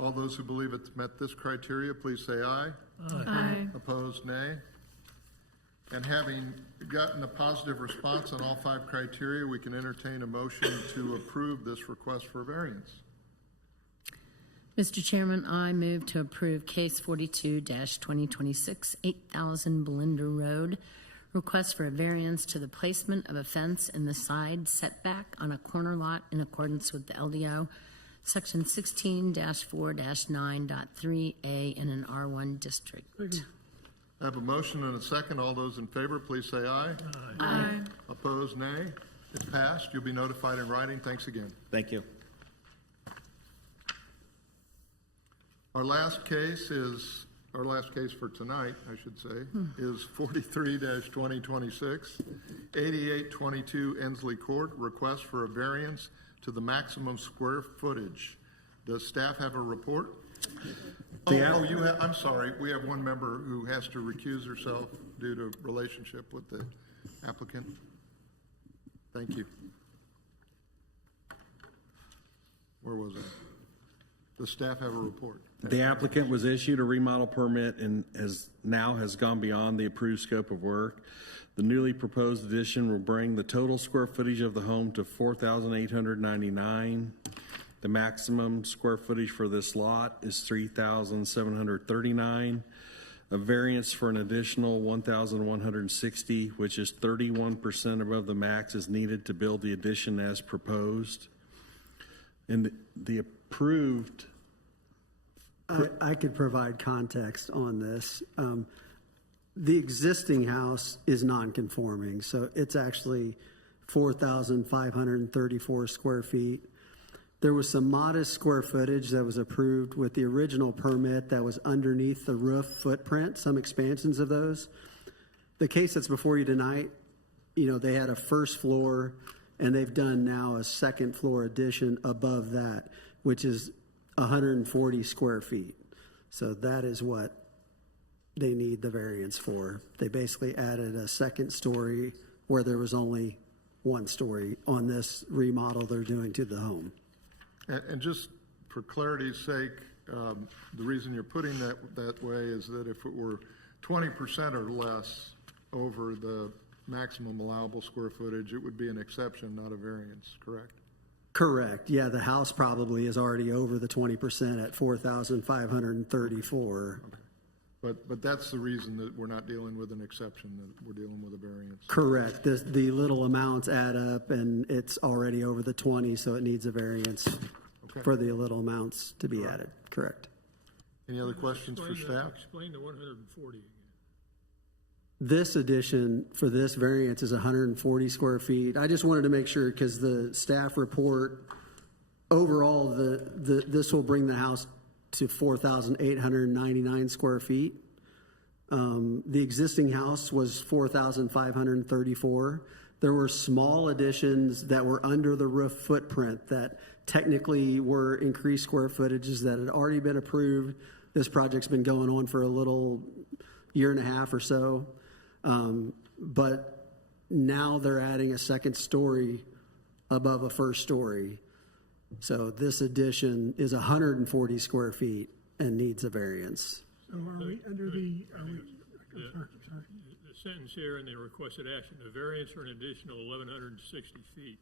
All those who believe it's met this criteria, please say aye. Aye. Opposed, nay. And having gotten a positive response on all 5 criteria, we can entertain a motion to approve this request for variance. Mr. Chairman, I move to approve case 42-2026, 8000 Belinda Road, request for a variance to the placement of a fence in the side setback on a corner lot in accordance with the LDO, section 16-4-9.3A in an R1 district. I have a motion and a second. All those in favor, please say aye. Aye. Opposed, nay. It's passed. You'll be notified in writing. Thanks again. Thank you. Our last case for tonight, I should say, is 43-2026, 8822 Ensley Court, request for a variance to the square footage. Does staff have a report? I'm sorry, we have one member who has to recuse herself due to relationship with the applicant. Thank you. Where was I? Does staff have a report? The applicant was issued a remodel permit and has gone beyond the approved scope of work. The newly proposed addition will bring the total square footage of the home to 4,899. The maximum square footage for this lot is 3,739. A variance for an additional 1,160, which is 31% above the max, is needed to build the addition as proposed. And the approved. I could provide context on this. The existing house is non-conforming, so it's actually 4,534 square feet. There was some modest square footage that was approved with the original permit that was underneath the roof footprint, some expansions of those. The case that's before you tonight, they had a first floor, and they've done now a second floor addition above that, which is 140 square feet. So that is what they need the variance for. They basically added a second story where there was only one story on this remodel they're doing to the home. And just for clarity's sake, the reason you're putting that way is that if it were 20% or less over the maximum allowable square footage, it would be an exception, not a variance, correct? Correct. Yeah, the house probably is already over the 20% at 4,534. Okay. But that's the reason that we're not dealing with an exception, that we're dealing with a variance. Correct. The little amounts add up, and it's already over the 20, so it needs a variance for the little amounts to be added. Correct. Any other questions for staff? Explain the 140 again. This addition for this variance is 140 square feet. I just wanted to make sure, because the staff report, overall, this will bring the house to 4,899 square feet. The existing house was 4,534. There were small additions that were under the roof footprint that technically were increased square footages that had already been approved. This project's been going on for a little year and a half or so. But now they're adding a second story above a first story. So this addition is 140 square feet and needs a variance. So are we under the, The sentence here in the requested action, the variance for an additional 1,160 feet.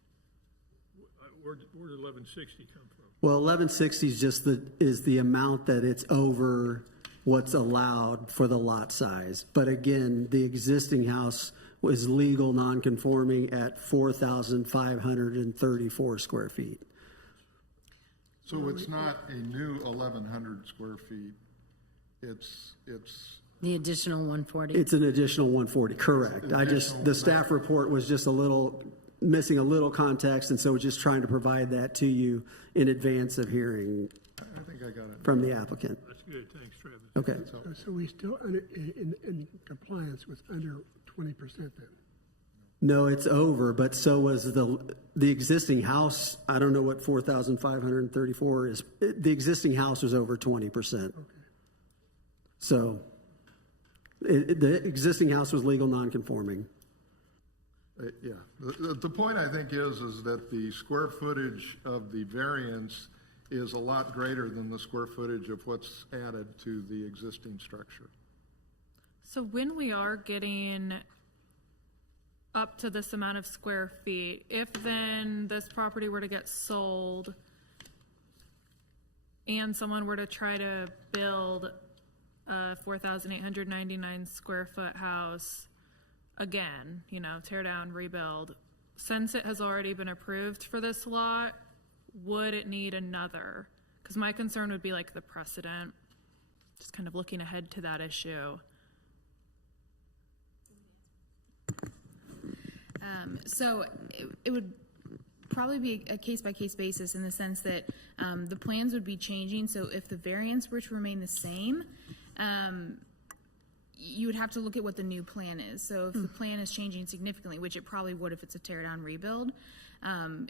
Where did 1,160 come from? Well, 1160 is just the amount that it's over what's allowed for the lot size. But again, the existing house was legal non-conforming at 4,534 square feet. So it's not a new 1,100 square feet. It's The additional 140. It's an additional 140, correct. The staff report was just missing a little context, and so we're just trying to provide that to you in advance of hearing I think I got it from the applicant. That's good. Thanks, Travis. Okay. So we still in compliance with under 20% then? No, it's over, but so was the existing house. I don't know what 4,534 is. The existing house was over 20%. Okay. So the existing house was legal non-conforming. Yeah. The point I think is that the square footage of the variance is a lot greater than the square footage of what's added to the existing structure. So when we are getting up to this amount of square feet, if then this property were to get sold and someone were to try to build a 4,899 square foot house again, tear down, rebuild, since it has already been approved for this lot, would it need another? Because my concern would be like the precedent, just kind of looking ahead to that issue. So it would probably be a case-by-case basis in the sense that the plans would be changing. So if the variance were to remain the same, you would have to look at what the new plan is. So if the plan is changing significantly, which it probably would if it's a tear-down rebuild,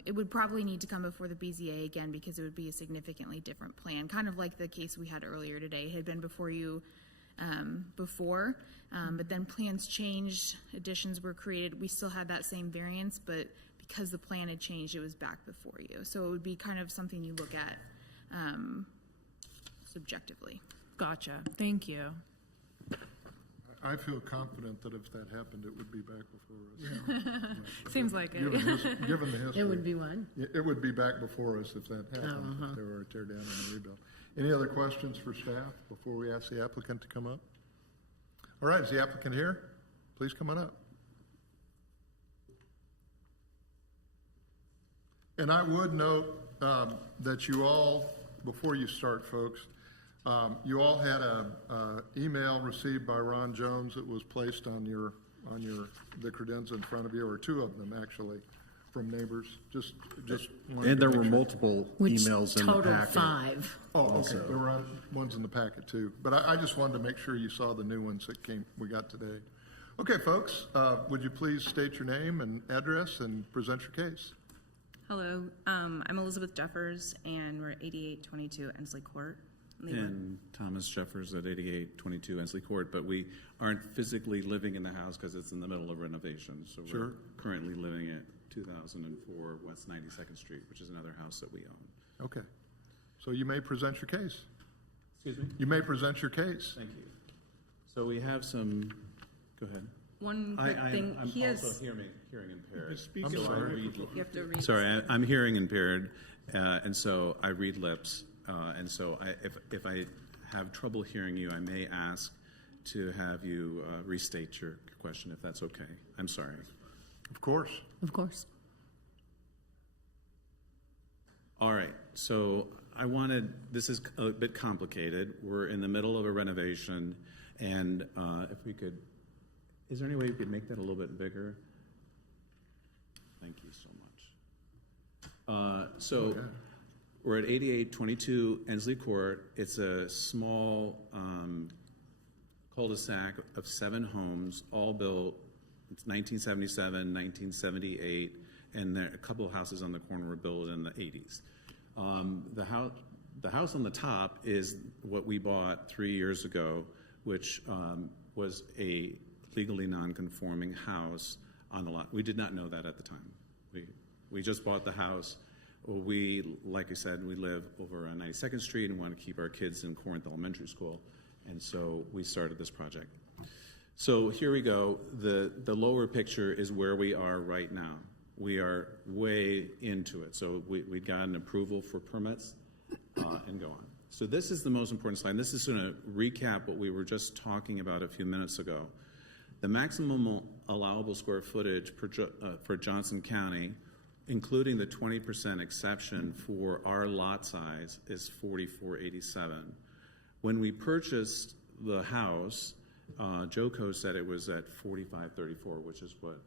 it would probably need to come before the BZA again because it would be a significantly different plan, kind of like the case we had earlier today. It had been before you but then plans changed, additions were created. We still had that same variance, but because the plan had changed, it was back before you. So it would be kind of something you look at subjectively. Gotcha. Thank you. I feel confident that if that happened, it would be back before us. Seems like it. Given the history. It would be one. It would be back before us if that happened, if there were a tear down and a rebuild. Any other questions for staff before we ask the applicant to come up? All right, is the applicant here? Please come on up. And I would note that you all, before you start, folks, you all had a email received by Ron Jones that was placed on the credenza in front of you, or two of them actually, from neighbors. Just wanted And to there make were sure. multiple Which emails in the total packet. 5. Oh, okay. Also. There were ones in the packet too, but I just wanted to make sure you saw the new ones that we got today. Okay, folks, would you please state your name and address and present your case? Hello, I'm Elizabeth Jeffers, and we're at 8822 Ensley Court. And Thomas Jeffers at 8822 Ensley Court, but we aren't physically living in the house because it's in the middle of renovation. So we're currently living at 2004 West 92nd Street, which is another house that we own. Okay. So you may present your case. Excuse me? You may present your case. Thank you. So we have some, go ahead. One quick thing. I'm He also has. hearing impaired. I'm sorry. You have to read. Sorry, I'm hearing impaired, and so I read lips. And so if I have trouble hearing you, I may ask to have you restate your question, if that's okay. I'm sorry. Of course. Of course. All right. So this is a bit complicated. We're in the middle of a renovation, and if we could, is there any way you could make that a little bit bigger? Thank you so much. Okay. We're at 8822 Ensley Court. It's a small cul-de-sac of 7 homes, all built. It's 1977, 1978, and there a couple of houses on the corner were built in the 80s. The house on the top is what we bought 3 years ago, which was a legally non-conforming house on the lot. We did not know that at the time. We just bought the house. We, like I said, we live over on 92nd Street and want to keep our kids in Corinth Elementary School, and so we started this project. So here we go. The lower picture is where we are right now. We are way into it. So we got an approval for permits and go on. So this is the most important slide. And this is going to recap what we were just talking about a few minutes ago. The maximum allowable square footage for Johnson County, including the 20% exception for our lot size, is 4487. When we purchased the house, Joco said it was at 4534, which is what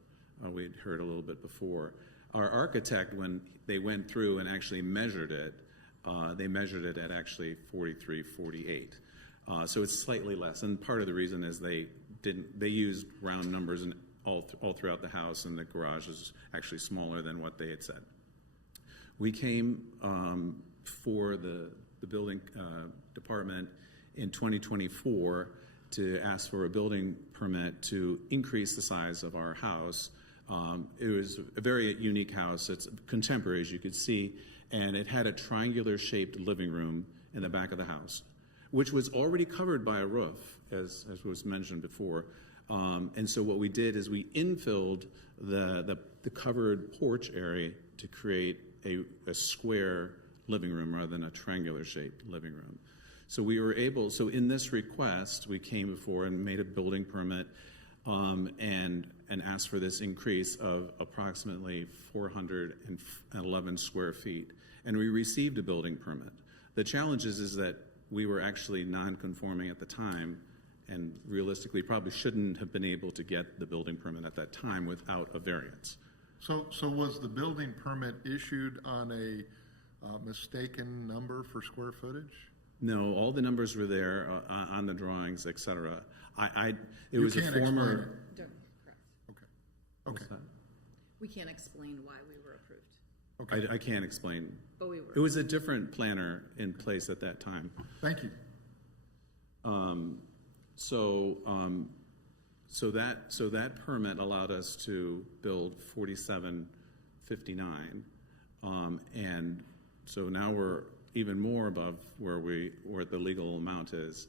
we'd heard a little bit before. Our architect, when they went through and actually measured it, they measured it at actually 4348. So it's slightly less, and part of the reason is they used round numbers and all throughout the house, and the garage is actually smaller than what they had said. We came for the building department in 2024 to ask for a building permit to increase the size of our house. It was a very unique house. It's contemporary, as you could see, and it had a triangular shaped living room in the back of the house, which was already covered by a roof, as was mentioned before. And so what we did is we infilled the covered porch area to create a square living room rather than a triangular shaped living room. So we were able, so in this request, we came before and made a building permit and asked for this increase of approximately 411 square feet. And we received a building permit. The challenge is that we were actually non-conforming at the time, and realistically probably shouldn't have been able to get the building permit at that time without a variance. So was the building permit issued on a mistaken number for square footage? No, all the numbers were there on the drawings, et cetera. It You was a can't former. explain Correct. Okay. We can't explain why we were approved. Okay. I can't explain. But we were. It was a different planner in place at that time. Thank you. So that permit allowed us to build 47 59. And so now we're even more above where the legal amount is.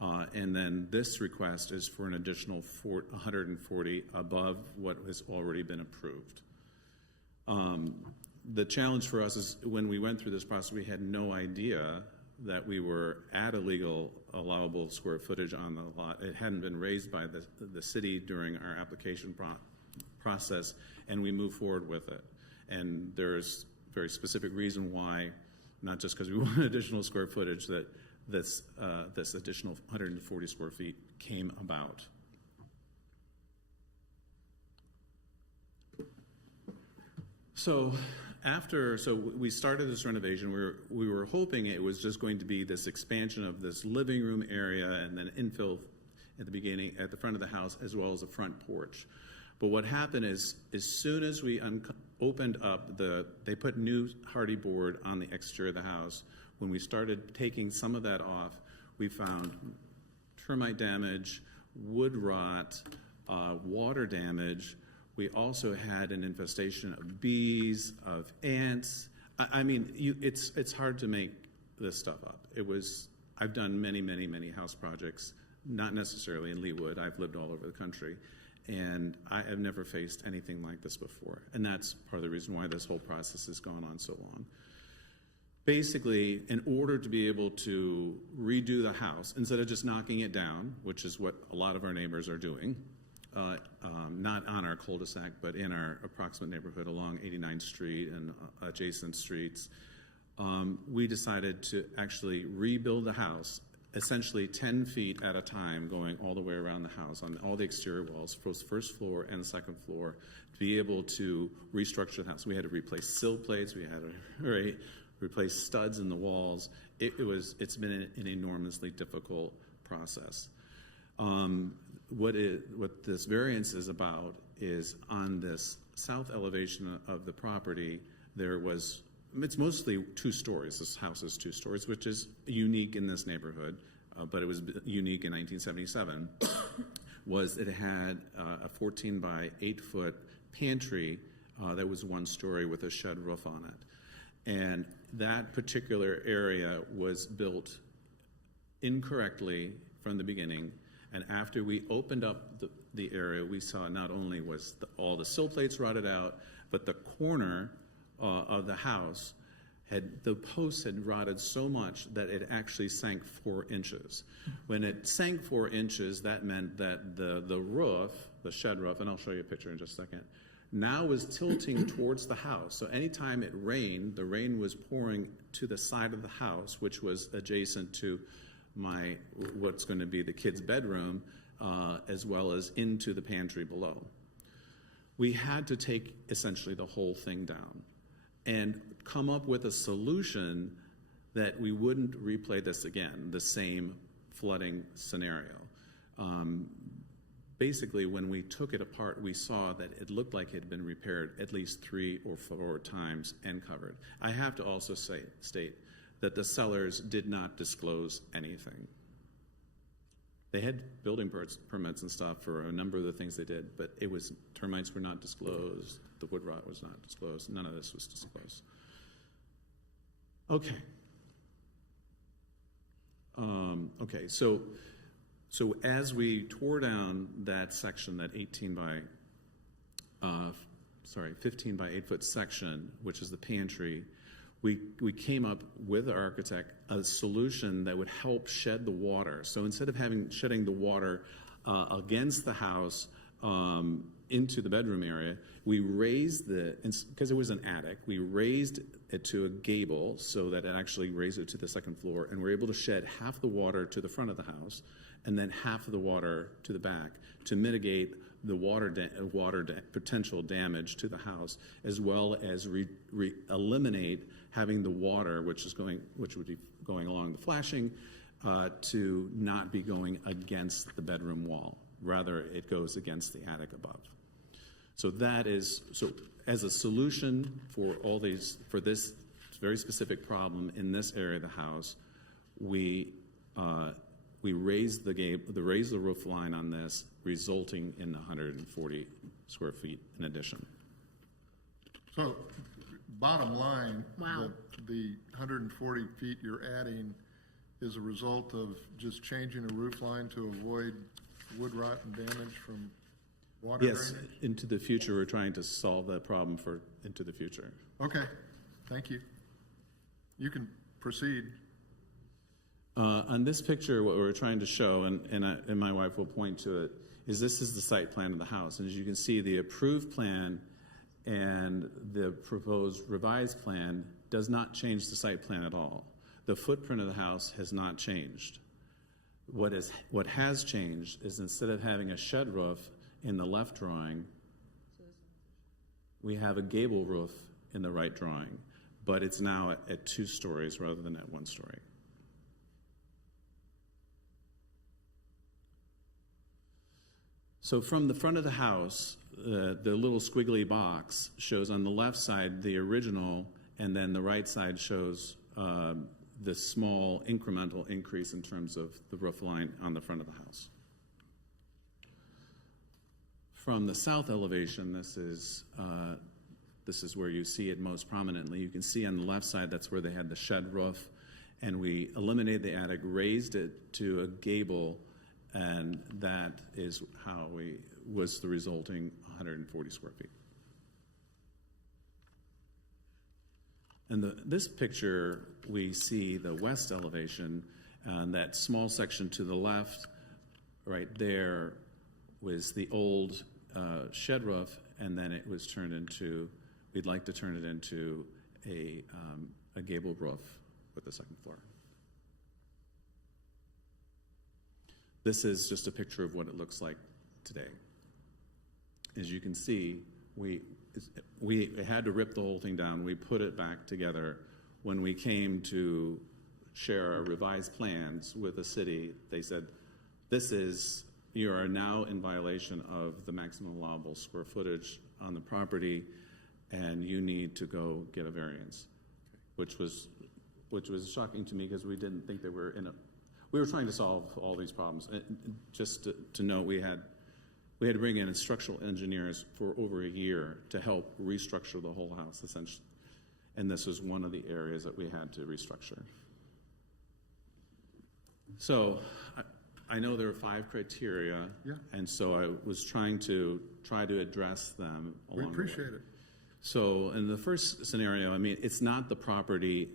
And then this request is for an additional 140 above what has already been approved. The challenge for us is when we went through this process, we had no idea that we were at a legal allowable square footage on the lot. It hadn't been raised by the city during our application process, and we moved forward with it. And there's very specific reason why, not just because we want additional square footage, that this additional 140 square feet came about. So we started this renovation. We were hoping it was just going to be this expansion of this living room area and then infill at the beginning, at the front of the house, as well as the front porch. But what happened is, as soon as we opened up they put new hardy board on the exterior of the house. When we started taking some of that off, we found termite damage, wood rot, water damage. We also had an infestation of bees, of ants. I mean, it's hard to make this stuff up. I've done many, many, many house projects, not necessarily in Leawood. I've lived all over the country, and I have never faced anything like this before. And that's part of the reason why this whole process has gone on so long. Basically, in order to be able to redo the house, instead of just knocking it down, which is what a lot of our neighbors are doing, not on our cul-de-sac, but in our approximate neighborhood along 89th Street and adjacent streets, we decided to actually rebuild the house essentially 10 feet at a time, going all the way around the house on all the exterior walls, first floor and second floor, to be able to restructure the house. We had to replace sill plates. We had to replace studs in the walls. It's been an enormously difficult process. What this variance is about is on this south elevation of the property, it's mostly 2 stories. This house is 2 stories, which is unique in this neighborhood, but it was unique in 1977, was it had a 14 by 8 foot pantry that was 1 story with a shed roof on it. And that particular area was built incorrectly from the beginning. And after we opened up the area, we saw not only was all the sill plates rotted out, but the corner of the house the posts had rotted so much that it actually sank 4 inches. When it sank 4 inches, that meant that the roof, the shed roof, and I'll show you a picture in just a second, now was tilting towards the house. So anytime it rained, the rain was pouring to the side of the house, which was adjacent to what's going to be the kids' bedroom, as well as into the pantry below. We had to take essentially the whole thing down and come up with a solution that we wouldn't replay this again, the same flooding scenario. Basically, when we took it apart, we saw that it looked like it had been repaired at least 3 or 4 times and covered. I have to also state that the sellers did not disclose anything. They had building permits and stuff for a number of the things they did, but termites were not disclosed, the wood rot was not disclosed, none of this was disclosed. Okay. So as we tore down that section, that 15 by 8 foot section, which is the pantry, we came up with the architect a solution that would help shed the water. So instead of shedding the water against the house into the bedroom area, we raised because it was an attic, we raised it to a gable so that it actually raised it to the second floor, and we're able to shed half the water to the front of the house and then half of the water to the back to mitigate the potential damage to the house, as well as eliminate having the water, which would be going along the flashing, to not be going against the bedroom wall. Rather, it goes against the attic above. So as a solution for this very specific problem in this area of the house, we raised the roof line on this, resulting in 140 square feet in addition. So, bottom line, Wow. the 140 feet you're adding is a result of just changing a roof line to avoid wood rot and damage from water Yes, drainage? into the future, we're trying to solve that problem for into the future. Okay, thank you. You can proceed. On this picture, what we're trying to show, and my wife will point to it, is this is the site plan of the house. And as you can see, the approved plan and the proposed revised plan does not change the site plan at all. The footprint of the house has not changed. What has changed is instead of having a shed roof in the left drawing, we have a gable roof in the right drawing, but it's now at 2 stories rather than at 1 story. So from the front of the house, the little squiggly box shows on the left side the original, and then the right side shows the small incremental increase in terms of the roof line on the front of the house. From the south elevation, this is where you see it most prominently. You can see on the left side, that's where they had the shed roof, and we eliminated the attic, raised it to a gable, and that is how was the resulting 140 square feet. In this picture, we see the west elevation, and that small section to the left, right there, was the old shed roof, and then it was turned into, we'd like to turn it into a gable roof with the second floor. This is just a picture of what it looks like today. As you can see, we had to rip the whole thing down. We put it back together. When we came to share our revised plans with the city, they said, you are now in violation of the maximum allowable square footage on the property, and you need to go get a variance, which was shocking to me because we didn't think they were we were trying to solve all these problems. And just to note, we had to bring in structural engineers for over a year to help restructure the whole house, essentially. And this was one of the areas that we had to restructure. So I know there are 5 criteria, and so I was trying to address them along the way. We appreciate it. So in the first scenario, I mean, it's not the property,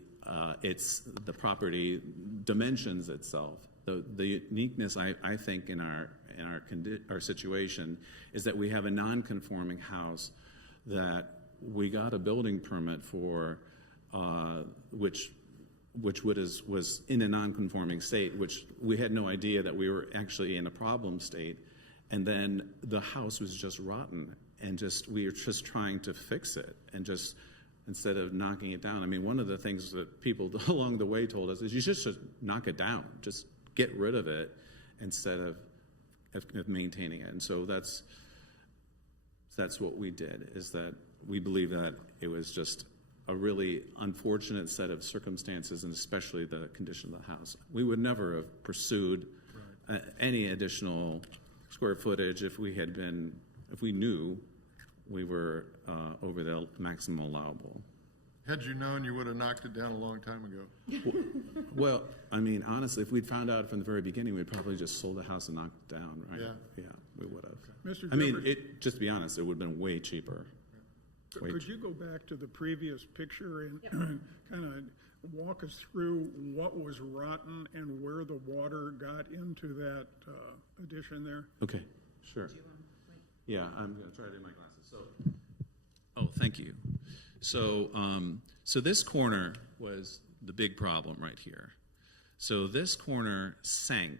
it's the property dimensions itself. The uniqueness, I think, in our situation is that we have a non-conforming house that we got a building permit for, which was in a non-conforming state, which we had no idea that we were actually in a problem state, and then the house was just rotten, and we were just trying to fix it, and just instead of knocking it down. I mean, one of the things that people along the way told us is you just should knock it down, just get rid of it instead of maintaining it. And so that's what we did, is that we believe that it was just a really unfortunate set of circumstances, and especially the condition of the house. We would never have pursued any additional square footage if we knew we were over the maximum allowable. Had you known, you would have knocked it down a long time ago. Well, I mean, honestly, if we'd found out from the very beginning, we'd probably just sold the house and knocked it down, right? Yeah. Yeah, we would have. Mr. I mean, Jeffers, just to be honest, it would have been way cheaper. could you go back to the previous picture and kind of walk us through what was rotten and where the water got into that addition there? Okay, sure. Yeah, I'm going to try to do my glasses. Oh, thank you. So this corner was the big problem right here. So this corner sank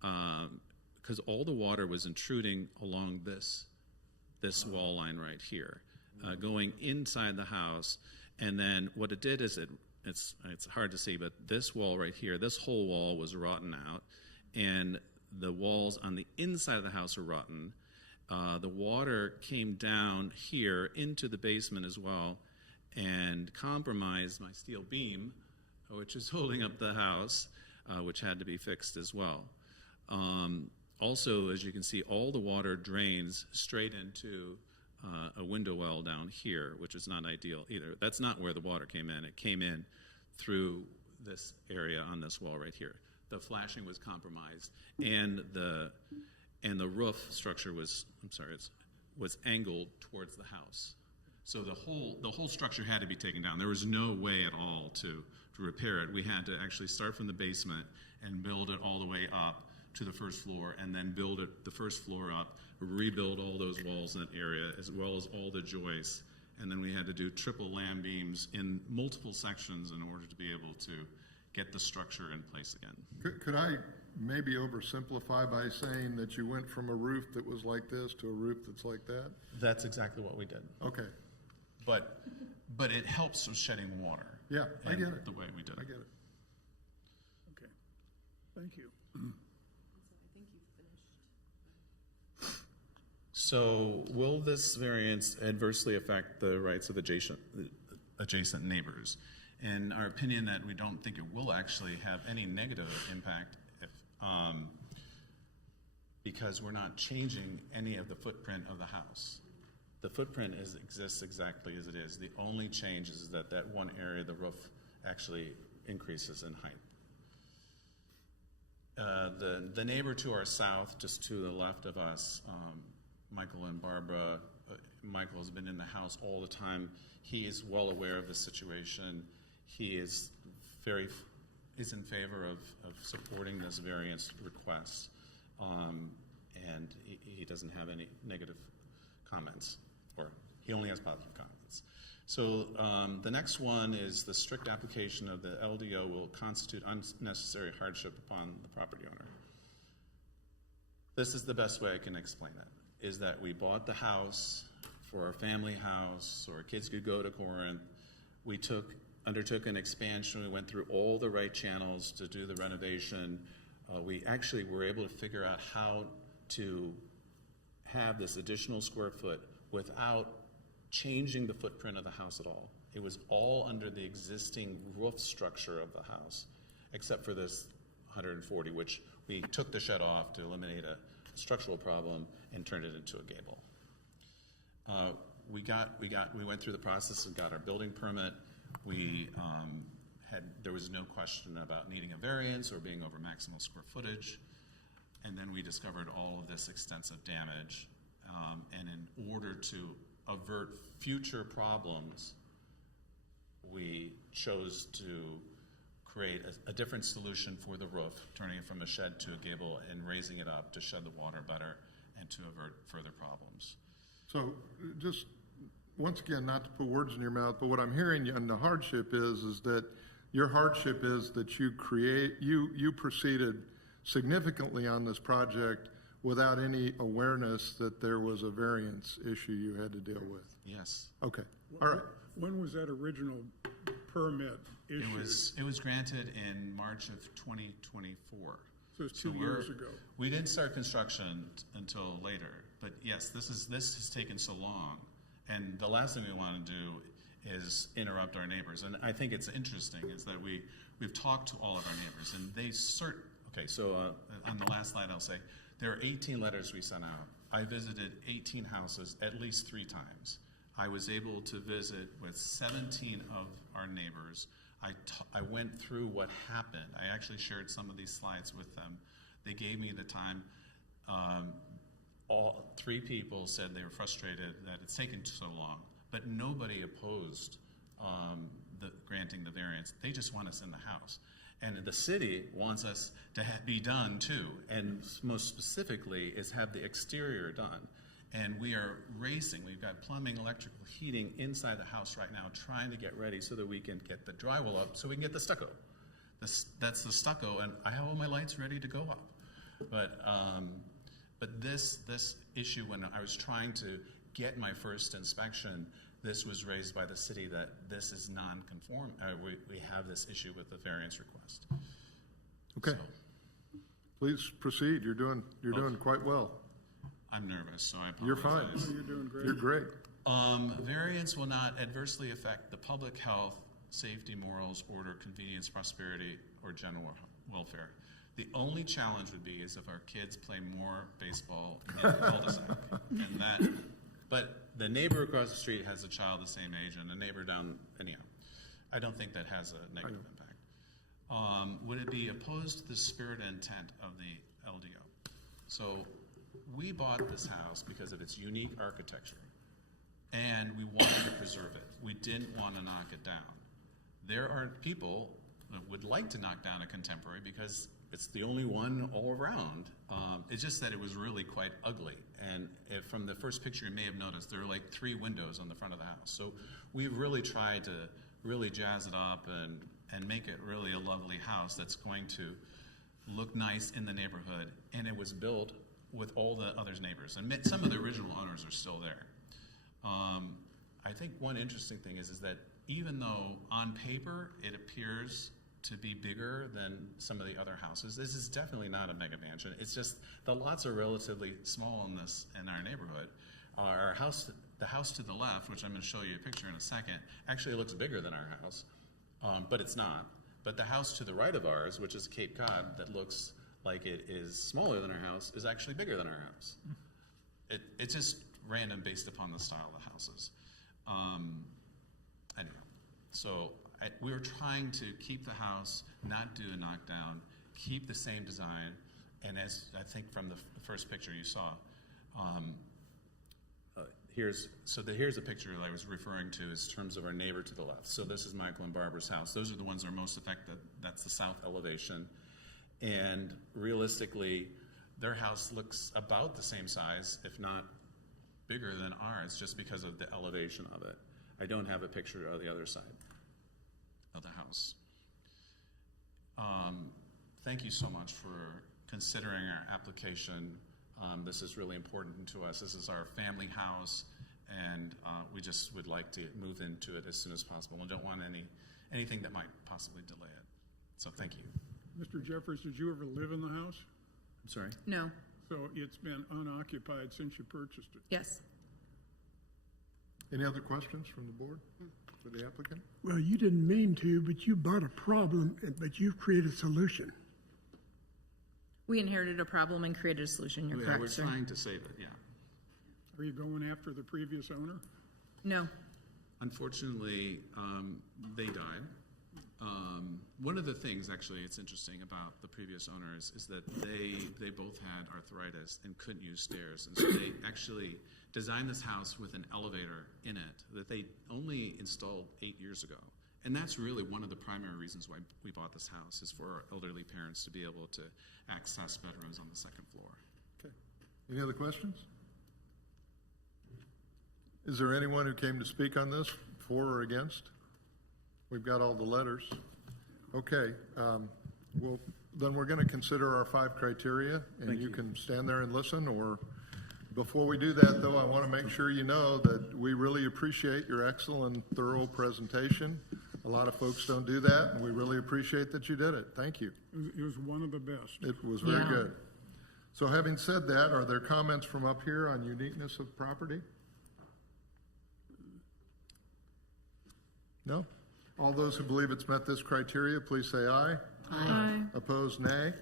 because all the water was intruding along this wall line right here, going inside the house. And then what it did is it's hard to see, but this wall right here, this whole wall was rotten out, and the walls on the inside of the house are rotten. The water came down here into the basement as well and compromised my steel beam, which is holding up the house, which had to be fixed as well. Also, as you can see, all the water drains straight into a window well down here, which is not ideal either. That's not where the water came in. It came in through this area on this wall right here. The flashing was compromised, and the roof structure was was angled towards the house. So the whole structure had to be taken down. There was no way at all to repair it. We had to actually start from the basement and build it all the way up to the first floor, and then build it the first floor up, rebuild all those walls in that area, as well as all the joists. And then we had to do triple land beams in multiple sections in order to be able to get the structure in place again. Could I maybe oversimplify by saying that you went from a roof that was like this to a roof that's like that? That's exactly what we did. Okay. But it helps with shedding water. Yeah, I get it. The way we did it. I get it. Okay, thank you. So will this variance adversely affect the rights of adjacent neighbors? In our opinion, that we don't think it will actually have any negative impact if, because we're not changing any of the footprint of the house. The footprint exists exactly as it is. The only change is that one area, the roof, actually increases in height. The neighbor to our south, just to the left of us, Michael and Barbara, Michael has been in the house all the time. He is well aware of the situation. He is in favor of supporting this variance request, and he doesn't have any negative comments, or he only has positive comments. So the next one is the strict application of the LDO will constitute unnecessary hardship upon the property owner. This is the best way I can explain it, is that we bought the house for our family house, so our kids could go to Corinth. We undertook an expansion. We went through all the right channels to do the renovation. We actually were able to figure out how to have this additional square foot without changing the footprint of the house at all. It was all under the existing roof structure of the house, except for this 140, which we took the shed off to eliminate a structural problem and turned it into a gable. We went through the process and got our building permit. There was no question about needing a variance or being over maximal square footage. And then we discovered all of this extensive damage. And in order to avert future problems, we chose to create a different solution for the roof, turning it from a shed to a gable and raising it up to shed the water better and to avert further problems. So just, once again, not to put words in your mouth, but what I'm hearing and the hardship is that your hardship is that you proceeded significantly on this project without any awareness that there was a variance issue you had to deal with. Yes. Okay, all right. When was that original permit issued? It was granted in March of 2024. So it's 2 years ago. We didn't start construction until later, but yes, this has taken so long, and the last thing we want to do is interrupt our neighbors. And I think it's interesting is that we've talked to all of our neighbors, and they okay, so on the last slide I'll say, there are 18 letters we sent out. I visited 18 houses at least 3 times. I was able to visit with 17 of our neighbors. I went through what happened. I actually shared some of these slides with them. They gave me the time. All 3 people said they were frustrated that it's taken so long, but nobody opposed granting the variance. They just want us in the house. And the city wants us to be done too, and most specifically is have the exterior done. And we are racing. We've got plumbing, electrical, heating inside the house right now, trying to get ready so that we can get the drywall up so we can get the stucco. That's the stucco, and I have all my lights ready to go up. But this issue, when I was trying to get my first inspection, this was raised by the city that this is non-conform. We have this issue with the variance request. Okay. So, please proceed. You're doing quite well. I'm nervous, so I apologize. You're fine. Oh, you're doing great. You're great. Variance will not adversely affect the public health, safety, morals, order, convenience, prosperity, or general welfare. The only challenge would be is if our kids play more baseball in the cul-de-sac. But the neighbor across the street has a child the same age, and the neighbor down, anyhow. I don't think that has a negative impact. Would it be opposed to the spirit and intent of the LDO? So we bought this house because of its unique architecture, and we wanted to preserve it. We didn't want to knock it down. There are people that would like to knock down a contemporary because it's the only one all around. It's just that it was really quite ugly. And from the first picture, you may have noticed there are like 3 windows on the front of the house. So we've really tried to really jazz it up and make it really a lovely house that's going to look nice in the neighborhood. And it was built with all the other neighbors. And some of the original owners are still there. I think one interesting thing is that even though on paper it appears to be bigger than some of the other houses, this is definitely not a mega mansion. It's just the lots are relatively small in our neighborhood. The house to the left, which I'm going to show you a picture in a second, actually looks bigger than our house, but it's not. But the house to the right of ours, which is Cape Cod, that looks like it is smaller than our house, is actually bigger than our house. It's just random based upon the style of the houses. Anyhow, so we were trying to keep the house, not do a knockdown, keep the same design, and as I think from the first picture you saw, here's a picture that I was referring to in terms of our neighbor to the left. So this is Michael and Barbara's house. Those are the ones that are most affected. That's the south elevation. And realistically, their house looks about the same size, if not bigger than ours, just because of the elevation of it. I don't have a picture of the other side of the house. Thank you so much for considering our application. This is really important to us. This is our family house, and we just would like to move into it as soon as possible and don't want anything that might possibly delay it. So thank you. Mr. Jeffers, did you ever live in the house? I'm sorry? No. So it's been unoccupied since you purchased it? Yes. Any other questions from the board for the applicant? Well, you didn't mean to, but you bought a problem, but you've created a solution. We inherited a problem and created a solution. You're correct, We're sir. trying to save it, yeah. Are you going after the previous owner? No. Unfortunately, they died. One of the things, actually, it's interesting about the previous owners is that they both had arthritis and couldn't use stairs. And so they actually designed this house with an elevator in it that they only installed 8 years ago. And that's really one of the primary reasons why we bought this house, is for our elderly parents to be able to access bedrooms on the second floor. Okay. Any other questions? Is there anyone who came to speak on this, for or against? We've got all the letters. Okay. Then we're going to consider our 5 criteria, and you can stand there and listen. Or before we do that, though, I want to make sure you know that we really appreciate your excellent, thorough presentation. A lot of folks don't do that, and we really appreciate that you did it. Thank you. It was one of the best. It was very good. So having said that, are there comments from up here on uniqueness of property? No? All those who believe it's met this criteria, please say aye. Aye. Opposed, nay.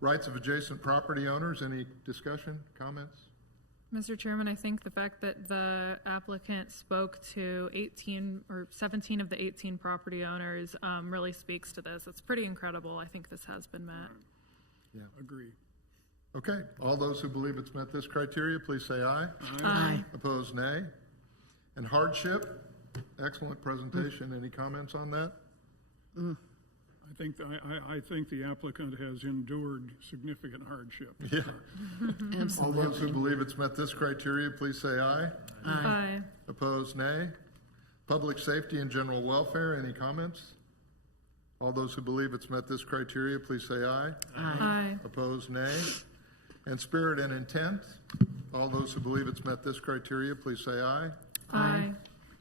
Rights of adjacent property owners, any discussion, comments? Mr. Chairman, I think the fact that the applicant spoke to 18 or 17 of the 18 property owners really speaks to this. It's pretty incredible. I think this has been met. Yeah. Agree. Okay. All those who believe it's met this criteria, please say aye. Aye. Opposed, nay. And hardship, excellent presentation. Any comments on that? I think the applicant has endured significant hardship. Yeah. All those who believe it's met this criteria, please say aye. Aye. Opposed, nay. Public safety and general welfare, any comments? All those who believe it's met this criteria, please say aye. Aye. Opposed, nay. And spirit and intent, all those who believe it's met this criteria, please say aye. Aye.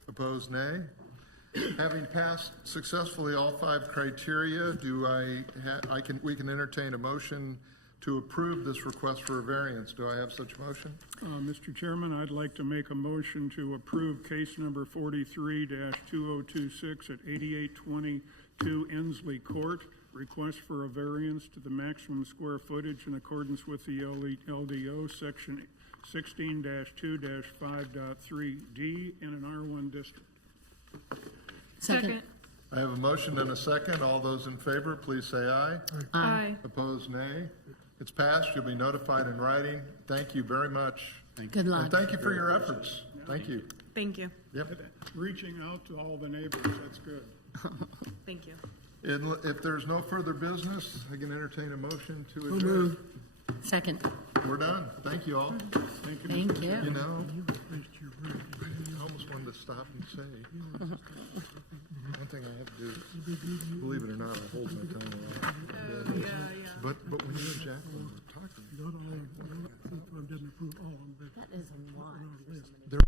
Opposed, nay. Having passed successfully all 5 criteria, we can entertain a motion to approve this request for a variance. Do I have such a motion? Mr. Chairman, I'd like to make a motion to approve case number 43-2026 at 8822 Ensley Court. Request for a variance to the maximum square footage in accordance with the LDO section 16-2-5.3D in an R1 district. Second. I have a motion and a second. All those in favor, please say aye. Aye. Opposed, nay. It's passed. You'll be notified in writing. Thank you very much. Good luck. And thank you for your efforts. Thank you. Thank you. Yep. Reaching out to all the neighbors, that's good. Thank you. And if there's no further business, I can entertain a motion to adjourn. Second. We're done. Thank you all. Thank you. You know, I almost wanted to stop and say, one thing I have to do, believe it or not, I hold my tongue a lot. But when you and Jacqueline were talking, Not all, sometimes doesn't approve all of them, but That is a lot. they're